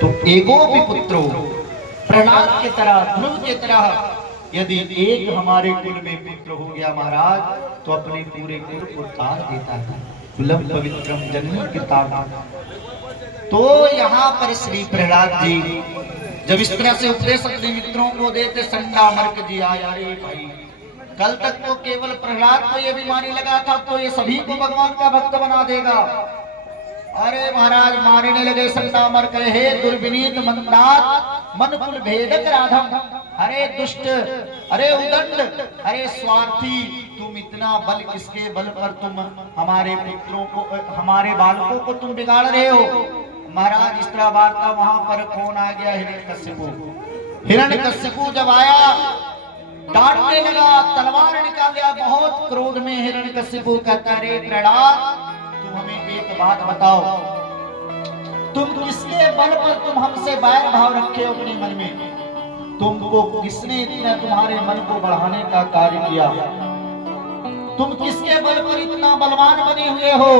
तो एगो भी पुत्रो, प्रहलाद की तरह, ध्रुव की तरह यदि एक हमारे कुल में पुत्र हो गया महाराज, तो अपने पूरे कुल को तार देता है। कुलम पवित्रम जननी की तार। तो यहाँ पर श्री प्रहलाद जी जब इस तरह से उपदेश अपने मित्रों को देते, संडा मर्क जी आया। अरे भाई, कल तक तो केवल प्रहलाद को ये बीमारी लगा था, तो ये सभी को भगवान का भक्त बना देगा। अरे महाराज मारने लगे संडा मर्क, हे दुर्विनीत मंदात मन कुल भेदक राधम। अरे दुष्ट, अरे उदंड, अरे स्वार्थी, तुम इतना बल किसके बल पर तुम हमारे पुत्रों को, हमारे बालकों को तुम बिगाड़ रहे हो। महाराज इस तरह वार्ता वहां पर कौन आ गया? हिरण्यकश्यपु। हिरण्यकश्यपु जब आया, डांटने लगा, तलवार निकाल लिया। बहुत क्रोध में हिरण्यकश्यपु कहता, रे प्रहलाद, तुम हमें एक बात बताओ, तुम किसके बल पर तुम हमसे बैर भाव रखे हो अपने मन में? तुमको किसने इतना तुम्हारे मन को बढ़ाने का कार्य किया? तुम किसके बल पर इतना बलवान बने हुए हो?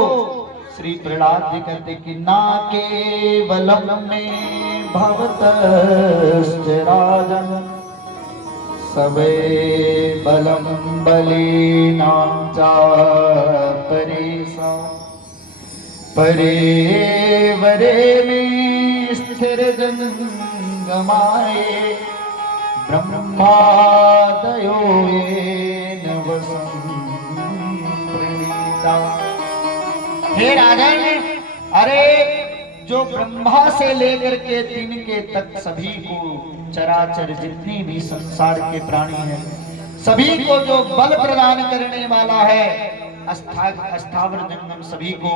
श्री प्रहलाद जी कहते कि ना केवलम में भवतश्च राजन सबे बलम बलीनां च परेशा परे वरे में स्थिर जंगमाए ब्रह्मादयो येन वसं प्रणीता। हे राजन, अरे जो ब्रह्मा से लेकर के तिनके तक सभी को, चराचर जितने भी संसार के प्राणी हैं, सभी को जो बल प्रदान करने वाला है, अस्थावर जंगम सभी को,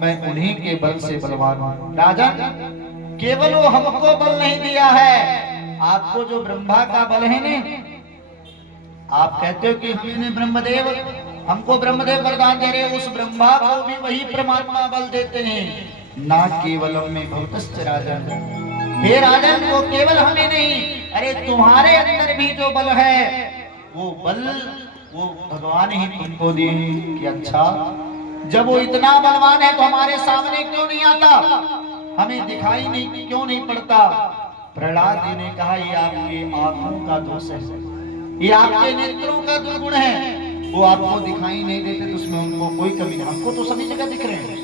मैं उन्हीं के बल से बलवान हूं। राजन, केवल वो हमको बल नहीं दिया है, आपको जो ब्रह्मा का बल है ने, आप कहते हो कि हमने ब्रह्मदेव, हमको ब्रह्मदेव वरदान दे रहे, उस ब्रह्मा को भी वही परमात्मा बल देते हैं। ना केवलम में भवतश्च राजन, हे राजन, वो केवल हमें नहीं, अरे तुम्हारे अंदर भी जो बल है, वो बल वो भगवान ही तुमको दिए कि अच्छा, जब वो इतना बलवान है तो हमारे सामने क्यों नहीं आता, हमें दिखाई नहीं क्यों नहीं पड़ता? प्रहलाद जी ने कहा, ये आपके आंखों का दोष है, ये आपके नेत्रों का दुर्गुण है। वो आपको दिखाई नहीं देते तो उसमें उनको कोई कमी नहीं, हमको तो सभी जगह दिख रहे हैं।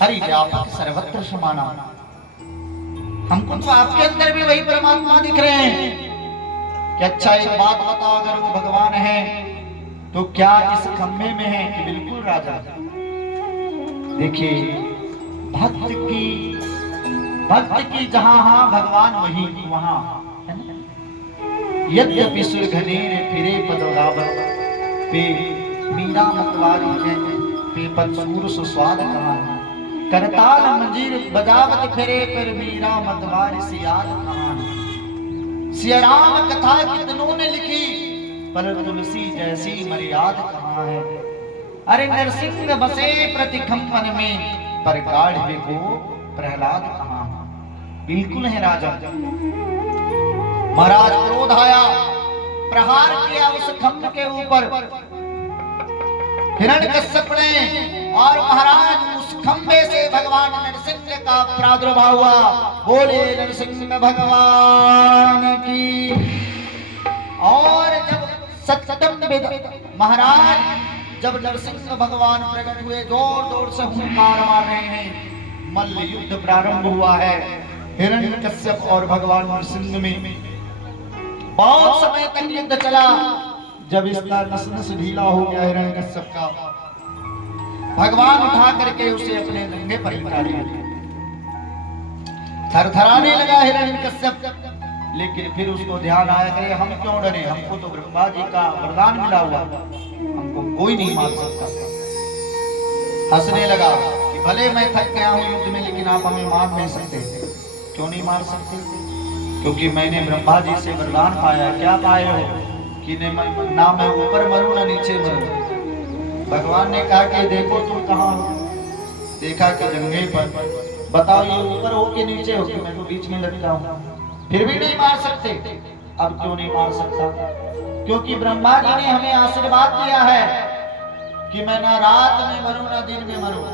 हरि व्यापक सर्वत्र समाना, हमको तो आपके अंदर भी वही परमात्मा दिख रहे हैं कि अच्छा, एक बात बताओ, अगर वो भगवान है तो क्या इस खम्भे में है? कि बिल्कुल राजा। देखिए, भक्त की जहां भगवान वहीं वहां, यद्यपि सुरघनेर फिरे पदगावत पे मीरा मतवारी है, पे पद सूर सुस्वाद कहा, करताल मंजीर बजावत फिरे पर मीरा मतवारी सियाद कहा। सिया राम कथा कितनों ने लिखी, पर तुलसी जैसी मर्याद कहाँ है? अरे नरसिंह बसे प्रतिखंपन में, पर गाढ़ को प्रहलाद कहाँ? बिल्कुल है राजा। महाराज क्रोध आया, प्रहार किया उस खंभ के ऊपर हिरण्यकश्यप ने, और महाराज उस खंभे से भगवान नरसिंह का प्रादुर्भाव हुआ। बोले नरसिंह भगवान की। और जब सत्यम महाराज, जब नरसिंह भगवान प्रकट हुए, जोर जोर से हुंकार मार रहे हैं, मल्ल युद्ध प्रारंभ हुआ है हिरण्यकश्यप और भगवान नरसिंह में। बहुत समय तक युद्ध चला। जब इसका नस ढीला हो गया हिरण्यकश्यप का, भगवान उठा करके उसे अपने नंगे पर लिटा लिया। थरथराने लगा हिरण्यकश्यप, लेकिन फिर उसको ध्यान आया कि हम क्यों डरे, हमको तो ब्रह्मा जी का वरदान मिला हुआ, हमको कोई नहीं मार सकता। हंसने लगा कि भले मैं थक गया हूं युद्ध में, लेकिन आप हमें मार नहीं सकते। क्यों नहीं मार सकते? क्योंकि मैंने ब्रह्मा जी से वरदान पाया। क्या पाए हो? कि ना मैं ऊपर मरूं ना नीचे मरूं। भगवान ने कहा कि देखो तुम कहाँ हो? देखा कि जंघे पर। बताओ ये ऊपर हो कि नीचे हो? कि मैं तो बीच में लटका हूं। फिर भी नहीं मार सकते। अब क्यों नहीं मार सकता? क्योंकि ब्रह्मा जी ने हमें आशीर्वाद दिया है कि मैं ना रात में मरूं ना दिन में मरूं।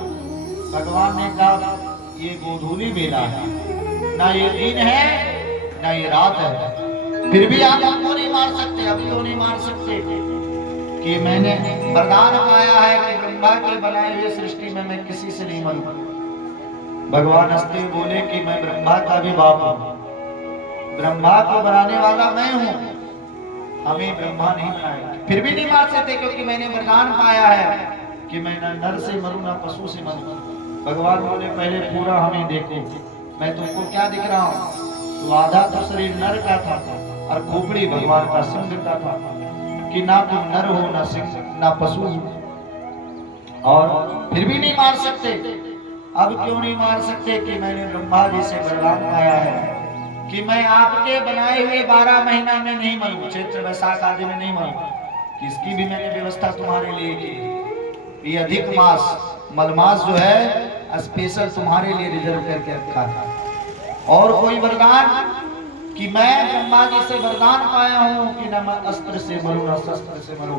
भगवान ने कहा ये गोधूली बेला है, ना ये दिन है ना ये रात है, फिर भी आप हमको नहीं मार सकते। अब क्यों नहीं मार सकते? कि मैंने वरदान पाया है कि ब्रह्मा के बनाए हुए सृष्टि में मैं किसी से नहीं मरूं। भगवान हंसते बोले कि मैं ब्रह्मा का भी बाप हूं, ब्रह्मा को बनाने वाला मैं हूं, हमें ब्रह्मा नहीं बनाएगा। फिर भी नहीं मार सकते क्योंकि मैंने वरदान पाया है कि मैं ना नर से मरूं ना पशु से मरूं। भगवान बोले पहले पूरा हमें देखो, मैं तुमको क्या दिख रहा हूं? तो आधा तो शरीर नर का था और खोपड़ी भगवान का सिंह का था, कि ना तुम नर हो ना सिंह ना पशु हो। और फिर भी नहीं मार सकते। अब क्यों नहीं मार सकते? कि मैंने ब्रह्मा जी से वरदान पाया है कि मैं आपके बनाए हुए 12 महीना में नहीं मरूं, चैत्र वैशाख आदि में नहीं मरूं। किसकी भी मैंने व्यवस्था तुम्हारे लिए की। ये अधिक मास मलमास जो है स्पेशल तुम्हारे लिए रिजर्व करके रखा है। और कोई वरदान कि मैं ब्रह्मा जी से वरदान पाया हूं कि न मैं अस्त्र से मरूं न शस्त्र से मरूं।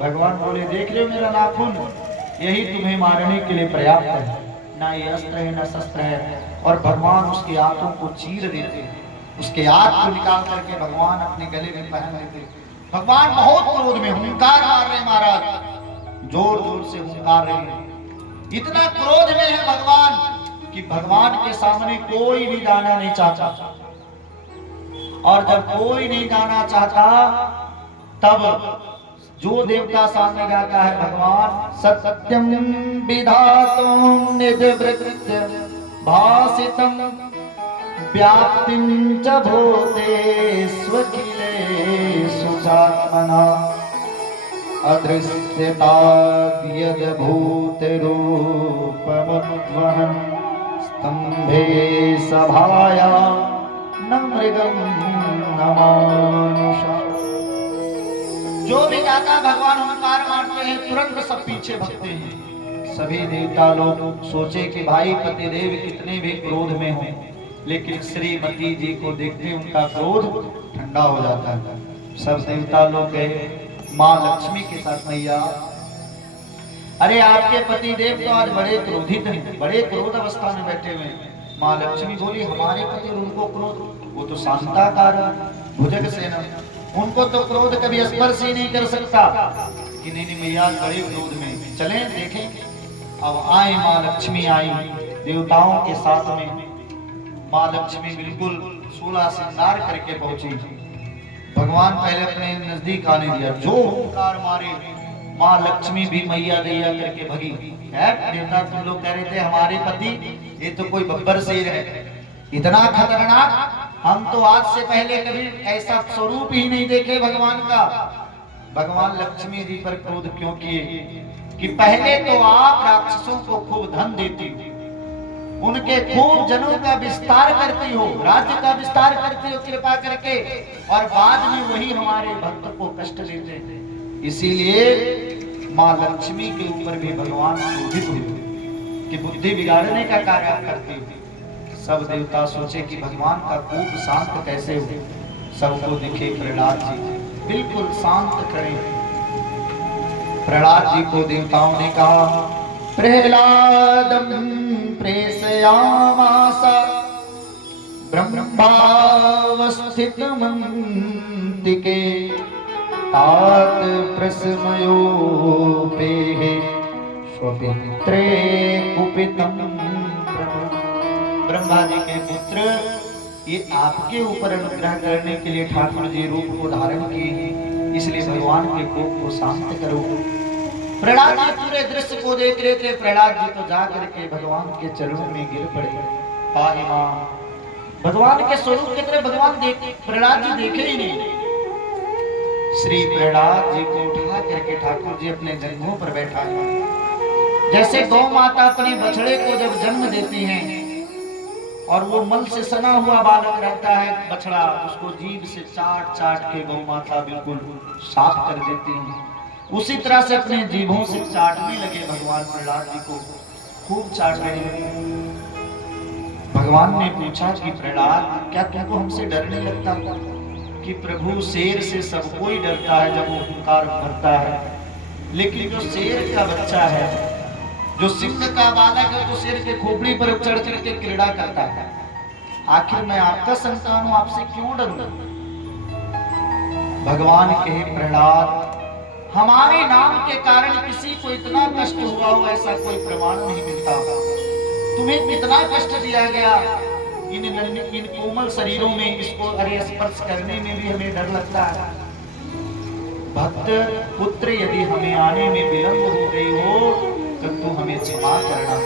भगवान बोले देख रहे हो मेरा नाखून, यही तुम्हें मारने के लिए पर्याप्त है, ना ये अस्त्र है ना शस्त्र है। और भगवान उसके आंखों को चीर देते, उसके आंख को निकाल करके भगवान अपने गले में पहन लेते। भगवान बहुत क्रोध में हुंकार मार रहे महाराज, जोर जोर से हुंकार रहे हैं। इतना क्रोध में है भगवान कि भगवान के सामने कोई भी जाना नहीं चाहता। और जब कोई नहीं जाना चाहता तब जो देवता सामने जाता है भगवान सत्यम विधातुं निज वृत्य भासितम व्याप्तिं च भूतेष्वखिलेषु चात्मना अदृश्यता यद् भूतरूपमुद्वहन् स्तंभे सभायां न मृगं न मानुषम्। जो भी जाता भगवान हुंकार मारते हैं, तुरंत सब पीछे भगते हैं। सभी देवता लोग सोचे कि भाई पतिदेव कितने भी क्रोध में हों, लेकिन श्रीमती जी को देखते उनका क्रोध ठंडा हो जाता है। सब देवता लोग गए माँ लक्ष्मी के साथ, मैया अरे आपके पतिदेव तो आज बड़े क्रोधित हैं, बड़े क्रोध अवस्था में बैठे हुए हैं। माँ लक्ष्मी बोली हमारे पति उनको क्रोध, वो तो शांताकार भुजग सेना, उनको तो क्रोध कभी स्पर्श ही नहीं कर सकता। कि नहीं मैया बड़े क्रोध में, चलें देखें। अब आए माँ लक्ष्मी आई देवताओं के साथ में। माँ लक्ष्मी बिल्कुल 16 श्रृंगार करके पहुंची। भगवान पहले अपने नजदीक आने दिया, जो हुंकार मारे माँ लक्ष्मी भी मैया दैया करके भगी। देवता तुम लोग कह रहे थे हमारे पति ये तो कोई बब्बर शेर है, इतना खतरनाक, हम तो आज से पहले कभी ऐसा स्वरूप ही नहीं देखे भगवान का। भगवान लक्ष्मी जी पर क्रोध क्यों किए? कि पहले तो आप राक्षसों को खूब धन देती हो, उनके खूब जनों का विस्तार करती हो, राज्य का विस्तार करती हो कृपा करके, और बाद में वही हमारे भक्त को कष्ट देते हैं। इसीलिए माँ लक्ष्मी के ऊपर भी भगवान क्रोधित हुए कि बुद्धि बिगाड़ने का कार्य आप करते हो। सब देवता सोचे कि भगवान का कोप शांत कैसे हो। सबको दिखे प्रहलाद जी बिल्कुल शांत करें। प्रहलाद जी को देवताओं ने कहा प्रहलादं प्रेषयामास ब्रह्मावस्थितमन्तिके तात प्रसमयोपेः स्वपित्रे कुपितं प्रभु। ब्रह्मा जी के पुत्र ये आपके ऊपर अनुग्रह करने के लिए ठाकुर जी रूप को धारण किए हैं, इसलिए भगवान के कोप को शांत करो। प्रहलाद जी पूरे दृश्य को देख रहे थे। प्रहलाद जी तो जाकर के भगवान के चरणों में गिर पड़े। पाहि मां, भगवान के स्वरूप की तरह भगवान प्रहलाद जी देखे ही नहीं। श्री प्रहलाद जी को उठा करके ठाकुर जी अपने जंघों पर बैठा। जैसे गौ माता अपने बछड़े को जब जन्म देती हैं और वो मल से सना हुआ बालक रहता है बछड़ा, उसको जीभ से चाट चाट के गौ माता बिल्कुल साफ कर देती है, उसी तरह से अपने जीभों से चाटने लगे भगवान प्रहलाद जी को, खूब चाट रहे। भगवान ने पूछा कि प्रहलाद क्या तुमको हमसे डर नहीं लगता? कि प्रभु शेर से सब कोई डरता है जब वो हुंकार भरता है, लेकिन जो शेर का बच्चा है, जो जो सिंह का बालक है तो शेर के खोपड़ी पर चढ़ करके क्रीड़ा करता है। आखिर मैं आपका संतान हूं, आपसे क्यों डरूं? भगवान कहे प्रहलाद, हमारे नाम के कारण किसी को इतना कष्ट हुआ हो ऐसा कोई प्रमाण नहीं मिलता। तुम्हें कितना कष्ट दिया गया, इन कोमल शरीरों में इसको अरे स्पर्श करने में भी हमें डर लगता है। भक्त पुत्र यदि हमें आने में विलंब हो गई हो तो तू हमें क्षमा करना।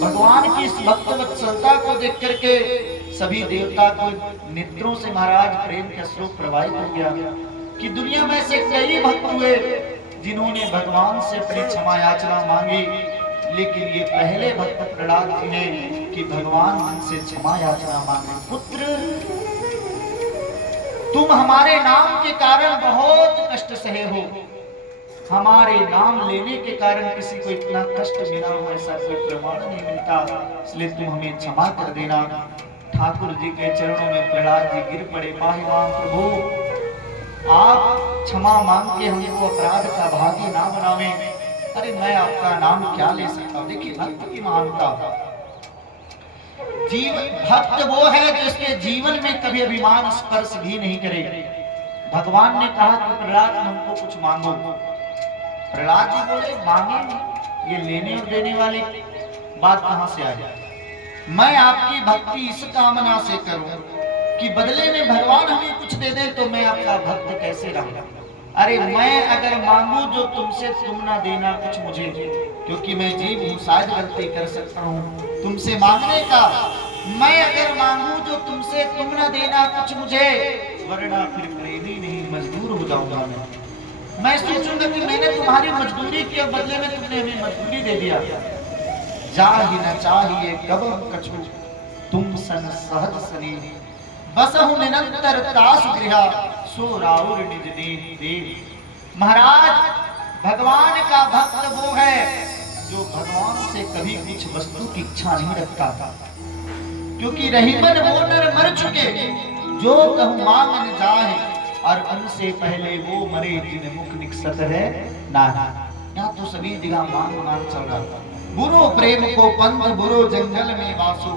भगवान की इस भक्त वत्सलता को देख करके सभी देवता को नेत्रों से महाराज प्रेम के अश्रु प्रवाहित हो गया कि दुनिया में से कई भक्त हुए जिन्होंने भगवान से अपनी क्षमा याचना मांगी, लेकिन ये पहले भक्त प्रहलाद जी ने कि भगवान से क्षमा याचना मांगे। पुत्र, तुम हमारे नाम के कारण बहुत कष्ट सहे हो, हमारे नाम लेने के कारण किसी को इतना कष्ट मिला हो ऐसा कोई प्रमाण नहीं मिलता, इसलिए तुम हमें क्षमा कर देना। ठाकुर जी के चरणों में प्रहलाद जी गिर पड़े, पाहिवान प्रभु आप क्षमा मांग के हमको अपराध का भागी ना बनावे। अरे मैं आपका नाम क्या ले सकता हूं? देखिए भक्त की महानता, भक्त वो है जिसके जीवन में कभी अभिमान स्पर्श भी नहीं करे। भगवान ने कहा कि प्रहलाद हमको कुछ मांगो। प्रहलाद जी बोले मांगे नहीं, ये लेने और देने वाली बात कहां से आ जाए? मैं आपकी भक्ति इस कामना से करूं कि बदले में भगवान हमें कुछ दे दे तो मैं आपका भक्त कैसे रहूं? अरे मैं अगर मांगू जो तुमसे तुम ना देना कुछ मुझे, क्योंकि मैं जीव हूं, शायद गलती कर सकता हूं तुमसे मांगने का। मैं अगर मांगू जो तुमसे तुम ना देना कुछ मुझे, वरना फिर प्रेमी नहीं मजदूर हो जाऊंगा। मैं सोचूंगा कि मैंने तुम्हारी मजदूरी की और बदले में तुमने हमें मजदूरी दे दिया। जा ही न चाहिए कब कछु तुम सन सहज सनी, बस हूं निरंतर दास गृहा सो राउर निज दे। महाराज भगवान का भक्त वो है जो भगवान से कभी कुछ वस्तु की इच्छा नहीं रखता, क्योंकि रहीमन वो नर मर चुके जो कहूं मांगन जाए, और उनसे पहले वो मरे जिन मुख निकसत है ना। यहाँ तो सभी जगह मांग चल रहा था। बुरो प्रेम को पंथ बुरो जंगल में वासो,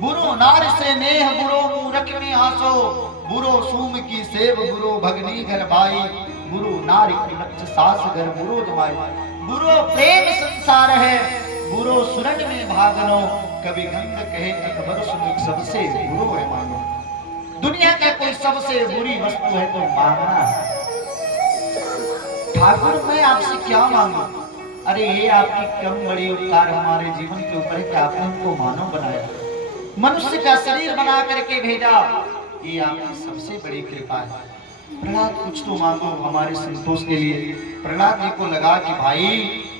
बुरो नार से नेह बुरो मूरख में आसो, बुरो सूम की सेव बुरो भगनी घर बाई, बुरो नारी की लक्ष्य सास घर बुरो जमाई। बुरो प्रेम संसार है बुरो सुरन में भागनो, कभी गंग कहे अकबर सुन सबसे बुरो है मांगो। दुनिया का कोई सबसे बुरी वस्तु है तो मांगना है। ठाकुर मैं आपसे क्या मांगू? अरे ये आपकी कम बड़ी उपकार हमारे जीवन के ऊपर है कि आपने हमको मानव बनाया, मनुष्य का शरीर बना करके भेजा, ये आपकी सबसे बड़ी कृपा है। प्रहलाद कुछ तो मांगो हमारे संतोष के लिए। प्रहलाद जी को लगा कि भाई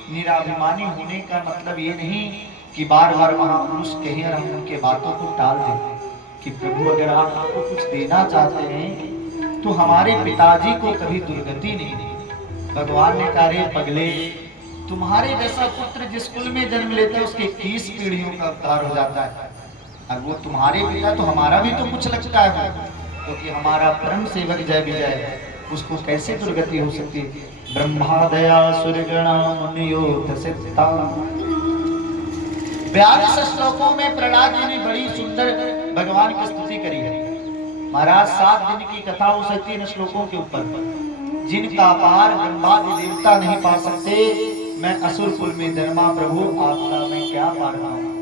निराभिमानी होने का मतलब ये नहीं कि बार बार महापुरुष कहें और हम उनके बातों को टाल दें कि प्रभु अगर आप हमको कुछ देना चाहते हैं तो हमारे पिताजी को कभी दुर्गति नहीं दी। भगवान ने कहा रे पगले, तुम्हारे जैसा पुत्र जिस कुल में जन्म लेता है उसके 21 पीढ़ियों का उद्धार हो जाता है, और वो तुम्हारे पिता तो हमारा भी तो कुछ लगता है, क्योंकि हमारा परम सेवक जय विजय, उसको कैसे दुर्गति हो सकती है? ब्रह्मा दया सुरगण मुनियोत सिद्धा। 42 श्लोकों में प्रहलाद जी ने बड़ी सुंदर भगवान की स्तुति करी है। महाराज 7 दिन की कथा हो सकती है इन श्लोकों के ऊपर, जिनका पार ब्रह्मादि देवता नहीं पा सकते। मैं असुर कुल में जन्मा प्रभु आपका मैं क्या पा रहा हूं।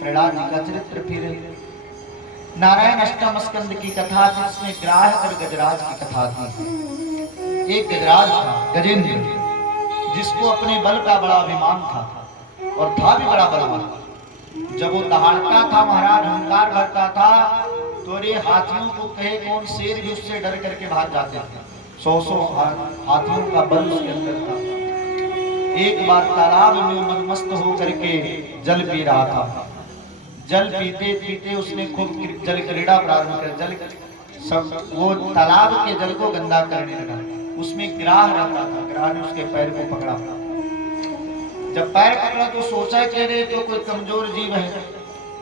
प्रहलाद जी का चरित्र फिर नारायण अष्टम स्कंद की कथा थी, इसमें ग्राह और गजराज की कथा थी। एक गजराज था गजेंद्र, जिसको अपने बल का बड़ा अभिमान था और था भी बड़ा बलवान। जब वो दहाड़ता था महाराज, अहंकार भरता था, तो अरे हाथियों को कहे कौन, शेर भी उससे डर करके भाग जाते थे। 100 हाथियों का बल उसके अंदर था। एक बार तालाब में मनमस्त होकर के जल पी रहा था। जल पीते पीते उसने खूब जल क्रीड़ा प्रारंभ कर, जल सब वो तालाब के जल को गंदा करने लगा। उसमें ग्राह रहता था, ग्राह ने उसके पैर को पकड़ा। जब पैर पकड़ा तो सोचा कि अरे तो कोई कमजोर जीव है,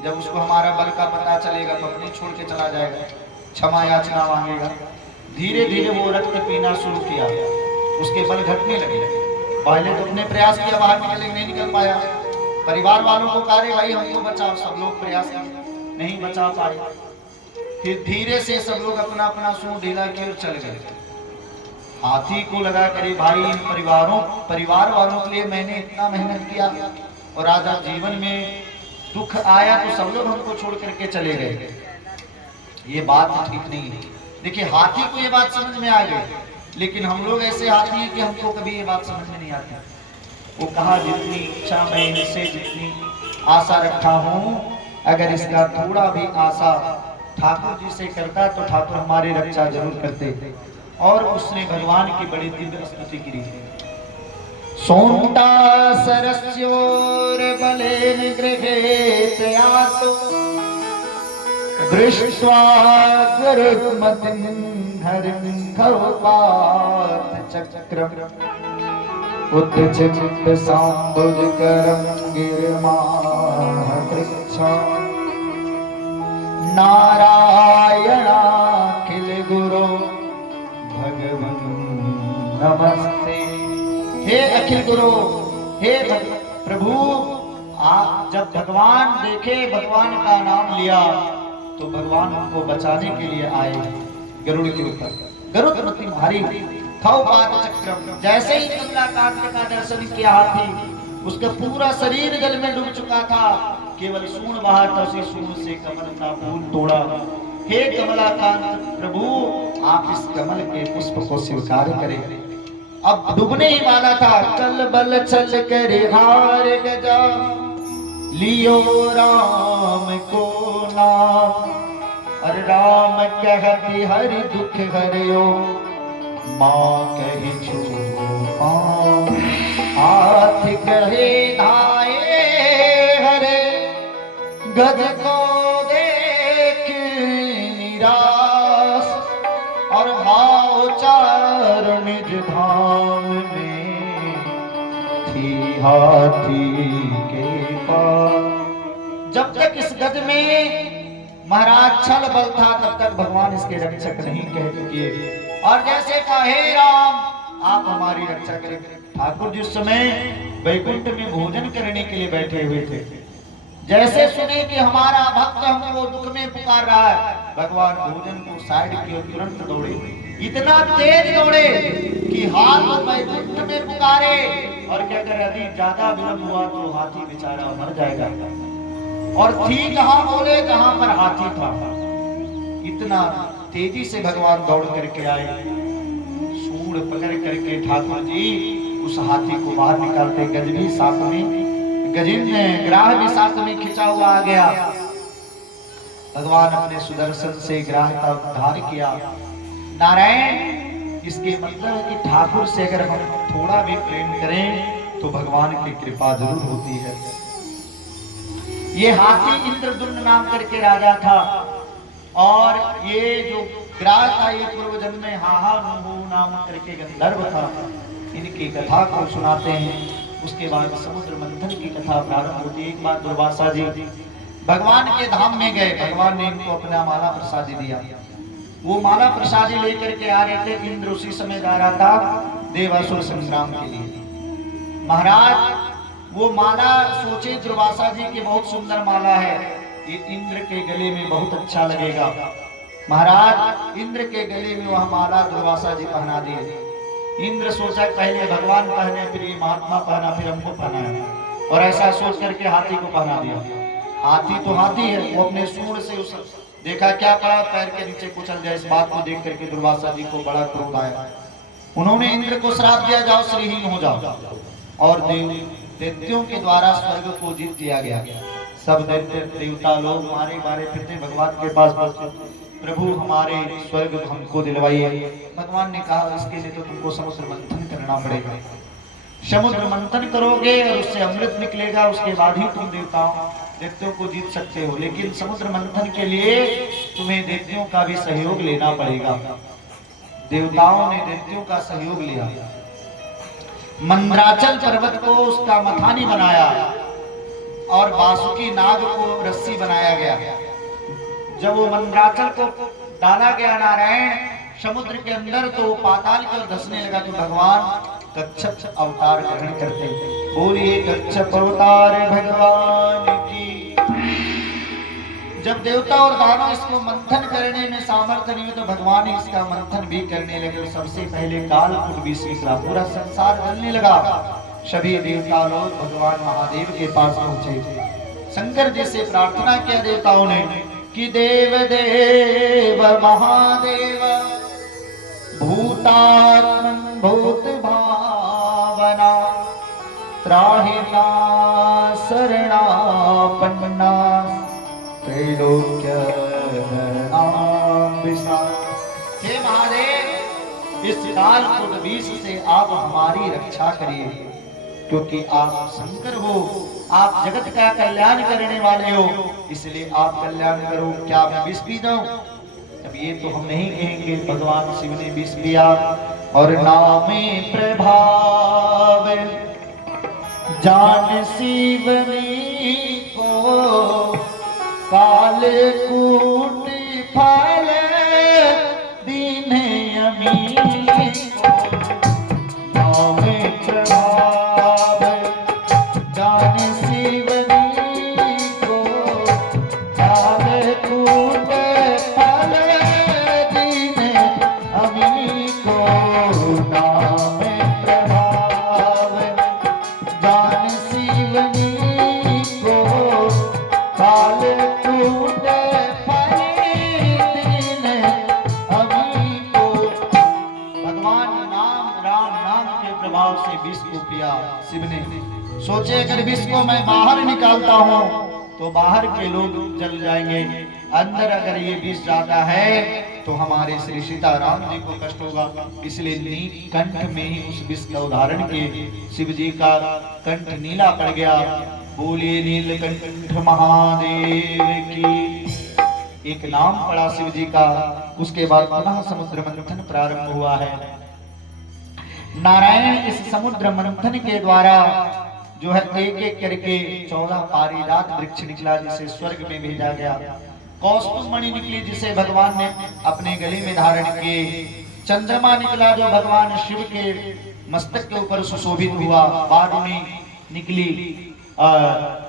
जब उसको हमारा बल का पता चलेगा तो अपने छोड़ के चला जाएगा, क्षमा याचना मांगेगा। धीरे धीरे वो रक्त पीना शुरू किया, उसके बल घटने लगे। पहले तो अपने प्रयास किया, बाहर निकलने नहीं निकल पाया, परिवार वालों को कहा रे भाई हमको बचाओ, सब लोग प्रयास किए, नहीं बचा पाए। फिर धीरे से सब लोग अपना अपना सूंड ढीला किए और चल गए। हाथी को लगा करे भाई इन परिवार वालों के लिए मैंने इतना मेहनत किया और आज आप जीवन में दुख आया तो सब लोग हमको छोड़ करके चले गए, ये बात ठीक नहीं है। देखिए हाथी को ये बात समझ में आ गई, लेकिन हम लोग ऐसे हाथी हैं कि हमको कभी ये बात समझ में नहीं आती। वो कहा जितनी इच्छा मैं इनसे जितनी आशा रखा हूँ, अगर इसका थोड़ा भी आशा ठाकुर जी से करता तो ठाकुर हमारी रक्षा जरूर करते। और उसने भगवान की बड़ी दिव्य स्तुति की। सोंटा सरस्योर बलेन गृहेत यातो दृष्ट्वा गुरुमतिं हरिं खवपात चक्रम उद्चित सांबुजकरं गिरिमाः कृच्छा नारायणाखिल गुरो भगवन् नमस्ते। हे अखिल गुरु, हे प्रभु, आप जब भगवान देखे, भगवान का नाम लिया तो भगवान उनको बचाने के लिए आए गरुड़ के ऊपर। गरुड़मति भारी खवपात चक्रम, जैसे ही कमलाकांत का दर्शन किया हाथी, उसका पूरा शरीर जल में डूब चुका था, केवल सूंड बहा था, उसी सूंड से कमल का फूल तोड़ा। हे कमलाकांत प्रभु, आप इस कमल के पुष्प को स्वीकार करें। अब डूबने ही वाला था, कल बल चल कर हार गजा लियो राम को नाम, अरे राम कहती हरि दुख हरियो माँ कही छो हाथ कहे धाये हरे गज को देख निराश, और भाव चार निज धाम में थी हाथी के पास। जब तक इस गज में महाराज छल बल था तब तक भगवान इसके रक्षक नहीं कह चुके। और जैसे कहा हे राम आप हमारी रक्षा करें। ठाकुर जी उस समय वैकुंठ में भोजन करने के लिए बैठे हुए थे। जैसे सुने कि हमारा भक्त हमको दुख में पुकार रहा है, भगवान भोजन को साइड किए, तुरंत दौड़े। इतना तेज दौड़े कि हाथ वैकुंठ में पुकारे, और कि अगर यदि ज्यादा विलंब हुआ तो हाथी बेचारा मर जाएगा। और ठीक कहां बोले जहां पर हाथी था। इतना तेजी से भगवान दौड़ करके आए, सूंड पकड़ करके ठाकुर जी उस हाथी को बाहर निकालते, गज भी साथ में, गजिन्य ग्राह भी साथ में खिंचा हुआ आ गया। भगवान अपने सुदर्शन से ग्राह का उद्धार किया। नारायण, इसके मतलब है कि ठाकुर से अगर हम थोड़ा भी प्रेम करें तो भगवान की कृपा जरूर होती है। ये हाथी इंद्रदुम्न नाम करके राजा था, और ये जो ग्राह था ये पूर्व जन्म में हाहा नुहू नाम करके गंधर्व था। इनकी कथा को सुनाते हैं। उसके बाद समुद्र मंथन की कथा प्रारंभ होती है। एक बार दुर्वासा जी भगवान के धाम में गए, भगवान ने इनको अपना माला प्रसादी दिया। वो माला प्रसादी लेकर के आ रहे थे। इंद्र उसी समय जा रहा था देवासुर संग्राम के लिए। महाराज वो माला सोचे दुर्वासा जी की बहुत सुंदर माला है, ये इंद्र के गले में बहुत अच्छा लगेगा। महाराज इंद्र के गले में वह माला दुर्वासा जी पहना दिए। इंद्र सोचा पहले भगवान पहने, फिर ये महात्मा पहना, फिर हमको पहना, और ऐसा सोच करके हाथी को पहना दिया। हाथी तो हाथी है, वो अपने सूंड से उस देखा क्या पड़ा, पैर के नीचे कुचल जाए। इस बात को देख करके दुर्वासा जी को बड़ा क्रोध आया। उन्होंने इंद्र को श्राप दिया, जाओ श्रीहीन हो जाओ। और दैत्यों के द्वारा स्वर्ग को जीत लिया गया। सब दैत्य देवता लोग मारे मारे फिरते भगवान के पास पहुंचे, प्रभु हमारे स्वर्ग हमको दिलवाइए। भगवान ने कहा इसके लिए तो तुमको समुद्र मंथन करना पड़ेगा। समुद्र मंथन करोगे और उससे अमृत निकलेगा, उसके बाद ही तुम दैत्यों को जीत सकते हो। लेकिन समुद्र मंथन के लिए तुम्हें दैत्यों का भी सहयोग लेना पड़ेगा। देवताओं ने दैत्यों का सहयोग लिया। मंद्राचल पर्वत को उसका मथानी बनाया और वासुकी नाग को रस्सी बनाया गया। जब वो मंद्राचल को डाला गया नारायण समुद्र के अंदर, तो पाताल की ओर धंसने लगा। तो भगवान कच्छप अवतार ग्रहण करते बोलिए कच्छप अवतार भगवान की। जब देवता और दानव इसको मंथन करने में सामर्थ्य नहीं हो तो भगवान इसका मंथन भी करने लगे। सबसे पहले कालकूट विष निकला, पूरा संसार जलने लगा। सभी देवता लोग भगवान महादेव के पास पहुंचे। शंकर जी से प्रार्थना किया देवताओं ने कि देव देव महादेव भूतात्मन भूत भावना त्राहिता शरणापन्ना त्रैलोक्य हे महादेव, इस कालकूट विष से आप हमारी रक्षा करिए, क्योंकि आप शंकर हो, आप जगत का कल्याण करने वाले हो, इसलिए आप कल्याण करो। क्या मैं विष पी जाऊं? अब ये तो हम नहीं कहेंगे, भगवान शिव ने विष पिया और नामे प्रभाव जान शिवनी को कालकूट फल दीन अमी को। नामे प्रभाव जान शिवनी को कालकूट फल दीन अमी को। नामे प्रभाव जान शिवनी को कालकूट फल दीन अमी को। भगवान राम नाम के प्रभाव से विष को पिया शिव ने। सोचे अगर विष को मैं बाहर निकालता हूँ तो बाहर के लोग जल जाएंगे, अंदर अगर ये विष जाता है तो हमारे श्री सीताराम जी को कष्ट होगा। इसलिए नीलकंठ में ही उस विष का उदाहरण किए। शिव जी का कंठ नीला पड़ गया। बोलिए नीलकंठ महादेव की। एक नाम पड़ा शिव जी का। उसके बाद पुनः समुद्र मंथन प्रारंभ हुआ है। नारायण इस समुद्र मंथन के द्वारा जो है एक एक करके 14 पारिजात वृक्ष निकला, जिसे स्वर्ग में भेजा गया। कौस्तुभ मणि निकली, जिसे भगवान ने अपने गले में धारण किए। चंद्रमा निकला, जो भगवान शिव के मस्तक के ऊपर सुशोभित हुआ। बारुणी निकली,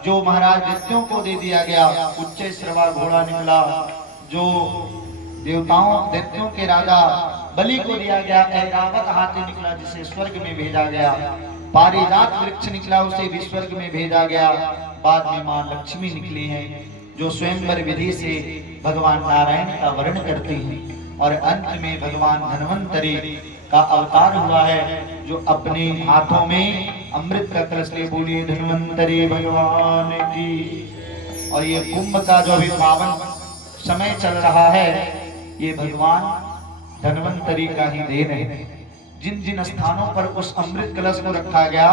जो महाराज दैत्यों को दे दिया गया। उच्च श्रवा घोड़ा निकला, जो देवताओं दैत्यों के राजा बलि को दिया गया। ऐरावत हाथी निकला, जिसे स्वर्ग में भेजा गया। पारिजात वृक्ष निकला, उसे भी स्वर्ग में भेजा गया। बाद में मां लक्ष्मी निकली हैं, जो स्वयंवर विधि से भगवान नारायण का वर्ण करती हैं। और अंत में भगवान धन्वंतरी का अवतार हुआ है, जो अपने हाथों में अमृत का कलश ले। बोलिए धन्वंतरी भगवान की। और ये कुंभ का जो भी पावन समय चल रहा है, ये भगवान धन्वंतरी का ही देन है। जिन जिन स्थानों पर उस अमृत कलश को रखा गया,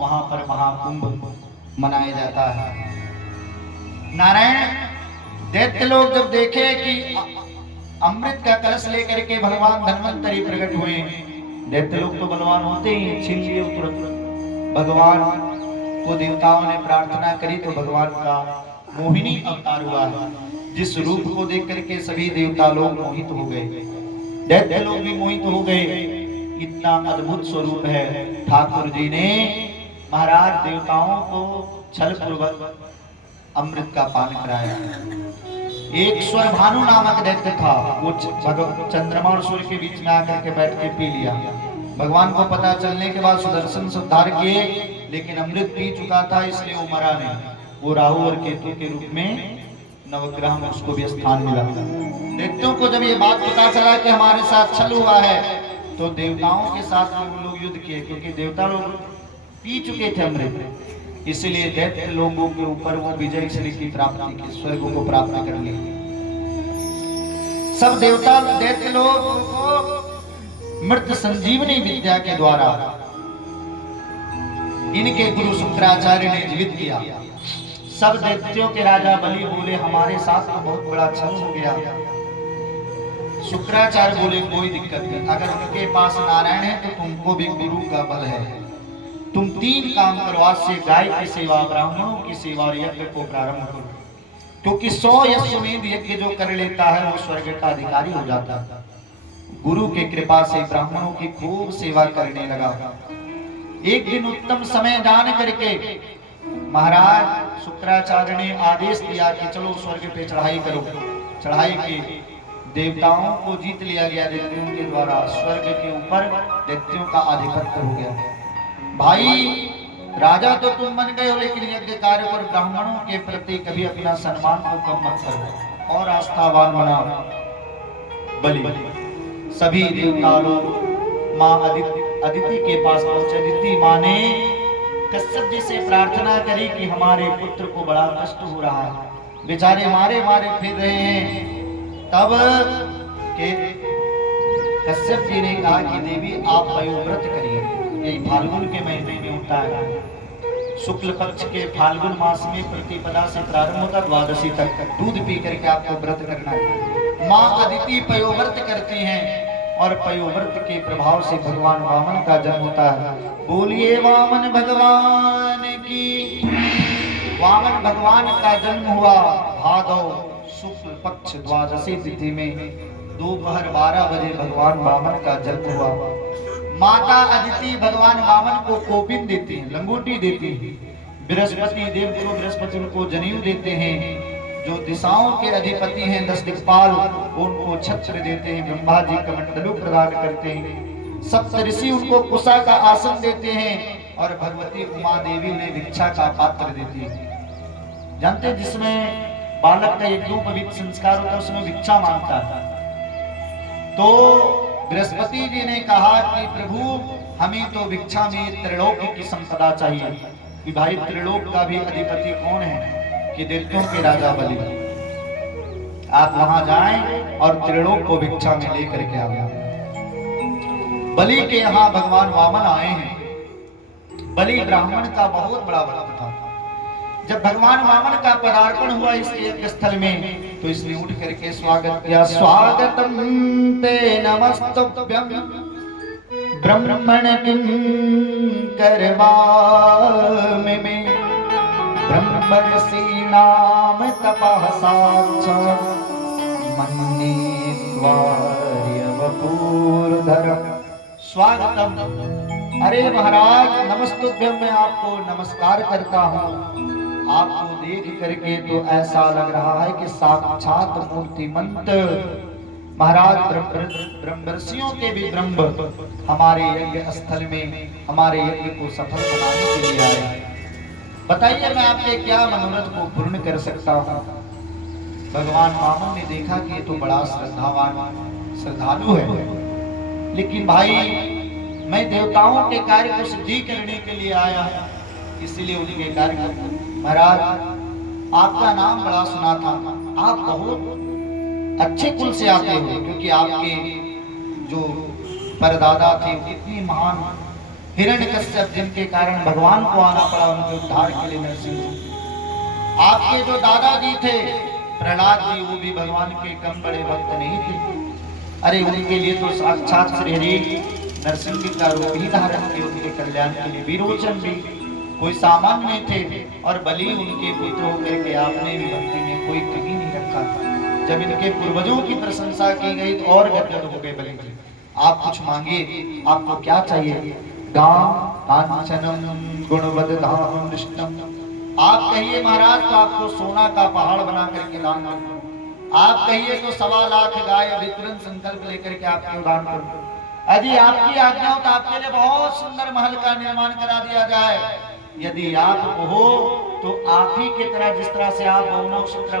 वहां पर महाकुंभ मनाया जाता है। नारायण दैत्य लोग जब देखे कि अमृत का कलश लेकर के भगवान धन्वंतरी प्रकट हुए, दैत्य लोग तो बलवान होते ही, छीन लिए तुरंत। भगवान को देवताओं ने प्रार्थना करी तो भगवान का मोहिनी अवतार हुआ है, जिस रूप को देख करके सभी देवता लोग मोहित हो गए, दैत्य लोग भी मोहित हो गए। इतना अद्भुत स्वरूप है। ठाकुर जी ने महाराज देवताओं को छल पूर्वक अमृत का पान कराया। एक स्वर भानु नामक दैत्य था, वो चंद्रमा और सूर्य के बीच में आकर के बैठ के पी लिया। भगवान को पता चलने के बाद सुदर्शन से उद्धार किए, लेकिन अमृत पी चुका था, इसलिए वो मरा नहीं। वो राहु और केतु के रूप में नवग्रह में उसको भी स्थान मिला। दैत्यों को जब ये बात पता चला कि हमारे साथ छल हुआ है, तो देवताओं के साथ में वो लोग युद्ध किए, क्योंकि देवता लोग पी चुके थे अमृत। इसलिए दैत्य लोगों के ऊपर वो विजय श्री की प्राप्ति की, स्वर्ग को प्राप्त कर ली। सब देवता दैत्य लोगों को मृत संजीवनी विद्या के द्वारा इनके गुरु शुक्राचार्य ने जीवित किया। सब दैत्यों के राजा बलि बोले हमारे साथ तो बहुत बड़ा छल हो गया। शुक्राचार्य बोले कोई दिक्कत नहीं, अगर उनके पास नारायण है तो तुमको भी गुरु का बल है। तुम 3 काम करो, आज से गाय की सेवा, ब्राह्मणों की सेवा और यज्ञ को प्रारंभ करो, क्योंकि 100 अश्वमेध यज्ञ जो कर लेता है वो स्वर्ग का अधिकारी हो जाता है। गुरु के कृपा से ब्राह्मणों की खूब सेवा करने लगा। एक दिन उत्तम समय जान करके महाराज शुक्राचार्य ने आदेश दिया कि चलो स्वर्ग पे चढ़ाई करो। चढ़ाई की देवताओं को जीत लिया गया दैत्यों के द्वारा। स्वर्ग के ऊपर दैत्यों का आधिपत्य हो गया। भाई राजा तो तुम बन गए हो, लेकिन यज्ञ कार्य पर ब्राह्मणों के प्रति कभी अपना सम्मान को कम मत करो। और आस्थावान बना बलि। सभी देवता लोग माँ अदिति के पास पहुंचे। अदिति माँ ने कश्यप जी से प्रार्थना करी कि हमारे पुत्र को बड़ा कष्ट हो रहा है, बेचारे मारे मारे फिर रहे हैं। तब के कश्यप जी ने कहा कि देवी आप पयोव्रत करिए। यही फाल्गुन के महीने में होता है। शुक्ल पक्ष के फाल्गुन मास में प्रतिपदा से प्रारंभ होता द्वादशी तक दूध पी करके आपको व्रत करना है। माँ अदिति पयोव्रत करती हैं और पयोव्रत के प्रभाव से भगवान वामन का जन्म होता है। बोलिए वामन भगवान की। वामन भगवान का जन्म हुआ भादव शुक्ल पक्ष द्वादशी तिथि में दोपहर 12 बजे भगवान वामन का जन्म हुआ। माता अदिति भगवान वामन को कोपिन देती हैं, लंगोटी देती हैं। बृहस्पति देव को बृहस्पति उनको जनेऊ देते हैं। जो दिशाओं के अधिपति हैं 10 दिक्पाल उनको छत्र देते हैं। ब्रह्मा जी कमंडलू प्रदान करते हैं। सप्तऋषि उनको कुशा का आसन देते हैं और भगवती उमा देवी ने भिक्षा का पात्र देती है। जानते हैं जिसमें बालक का एक पवित्र संस्कार होता है उसमें भिक्षा मांगता है। तो बृहस्पति जी ने कहा कि प्रभु हमें तो भिक्षा में त्रिलोक की संपदा चाहिए। कि भाई त्रिलोक का भी अधिपति कौन है? कि दैत्यों के राजा बलि। आप वहां जाएं और त्रिलोक को भिक्षा में लेकर के आओ। बलि के यहाँ भगवान वामन आए हैं। बलि ब्राह्मण का बहुत बड़ा भक्त था। जब भगवान वामन का पदार्पण हुआ इस यज्ञ स्थल में तो इसने उठ करके स्वागत किया। स्वागतम ते नमस्तुभ्यं ब्रह्मण किं करवामि मे ब्रह्मर्षि नाम तपः साक्षात् मन्ये त्वार्यवपूर्धरम्। स्वागतम। अरे महाराज नमस्तुभ्यं, मैं आपको नमस्कार करता हूँ। आपको देख करके तो ऐसा लग रहा है कि साक्षात मूर्तिमंत महाराज ब्रह्मर्षियों के भी ब्रह्म हमारे यज्ञ स्थल में हमारे यज्ञ को सफल बनाने के लिए आए। बताइए मैं आपके क्या मनोरथ को पूर्ण कर सकता हूँ? भगवान वामन ने देखा कि ये तो बड़ा श्रद्धालु है, लेकिन भाई मैं देवताओं के कार्य को सिद्धि करने के लिए आया हूँ, इसलिए उनके कार्य को। महाराज आपका नाम बड़ा सुना था, आप बहुत अच्छे कुल से आते हो, क्योंकि आपके जो परदादा थे इतनी महान हिरण्यकश्यप जिनके कारण भगवान को आना पड़ा उनके उद्धार के लिए नरसिंह। आपके जो दादाजी थे प्रहलाद जी वो भी भगवान के कम बड़े भक्त नहीं थे। अरे उनके लिए तो साक्षात श्री हरि नरसिंह का रूप ही धारण किए उनके कल्याण के लिए। विरोचन भी कोई सामान्य नहीं थे और बलि उनके पुत्र होकर के आपने भी भक्ति में कोई कमी नहीं रखा। जब इनके पूर्वजों की प्रशंसा की गई तो और गदगद हो गए बलि जी। आप कुछ मांगिए, आपको क्या चाहिए? गाम कांचनम गुणवदधाम विष्णुम। आप कहिए महाराज तो आपको सोना का पहाड़ बना करके दान करूं। आप कहिए तो 1.25 लाख गाय वितरण संकल्प लेकर के आपको दान करूं। यदि आपकी आज्ञा हो तो आपके लिए बहुत सुंदर महल का निर्माण करा दिया जाए। यदि आप हो तो आप ही की तरह जिस तरह से आप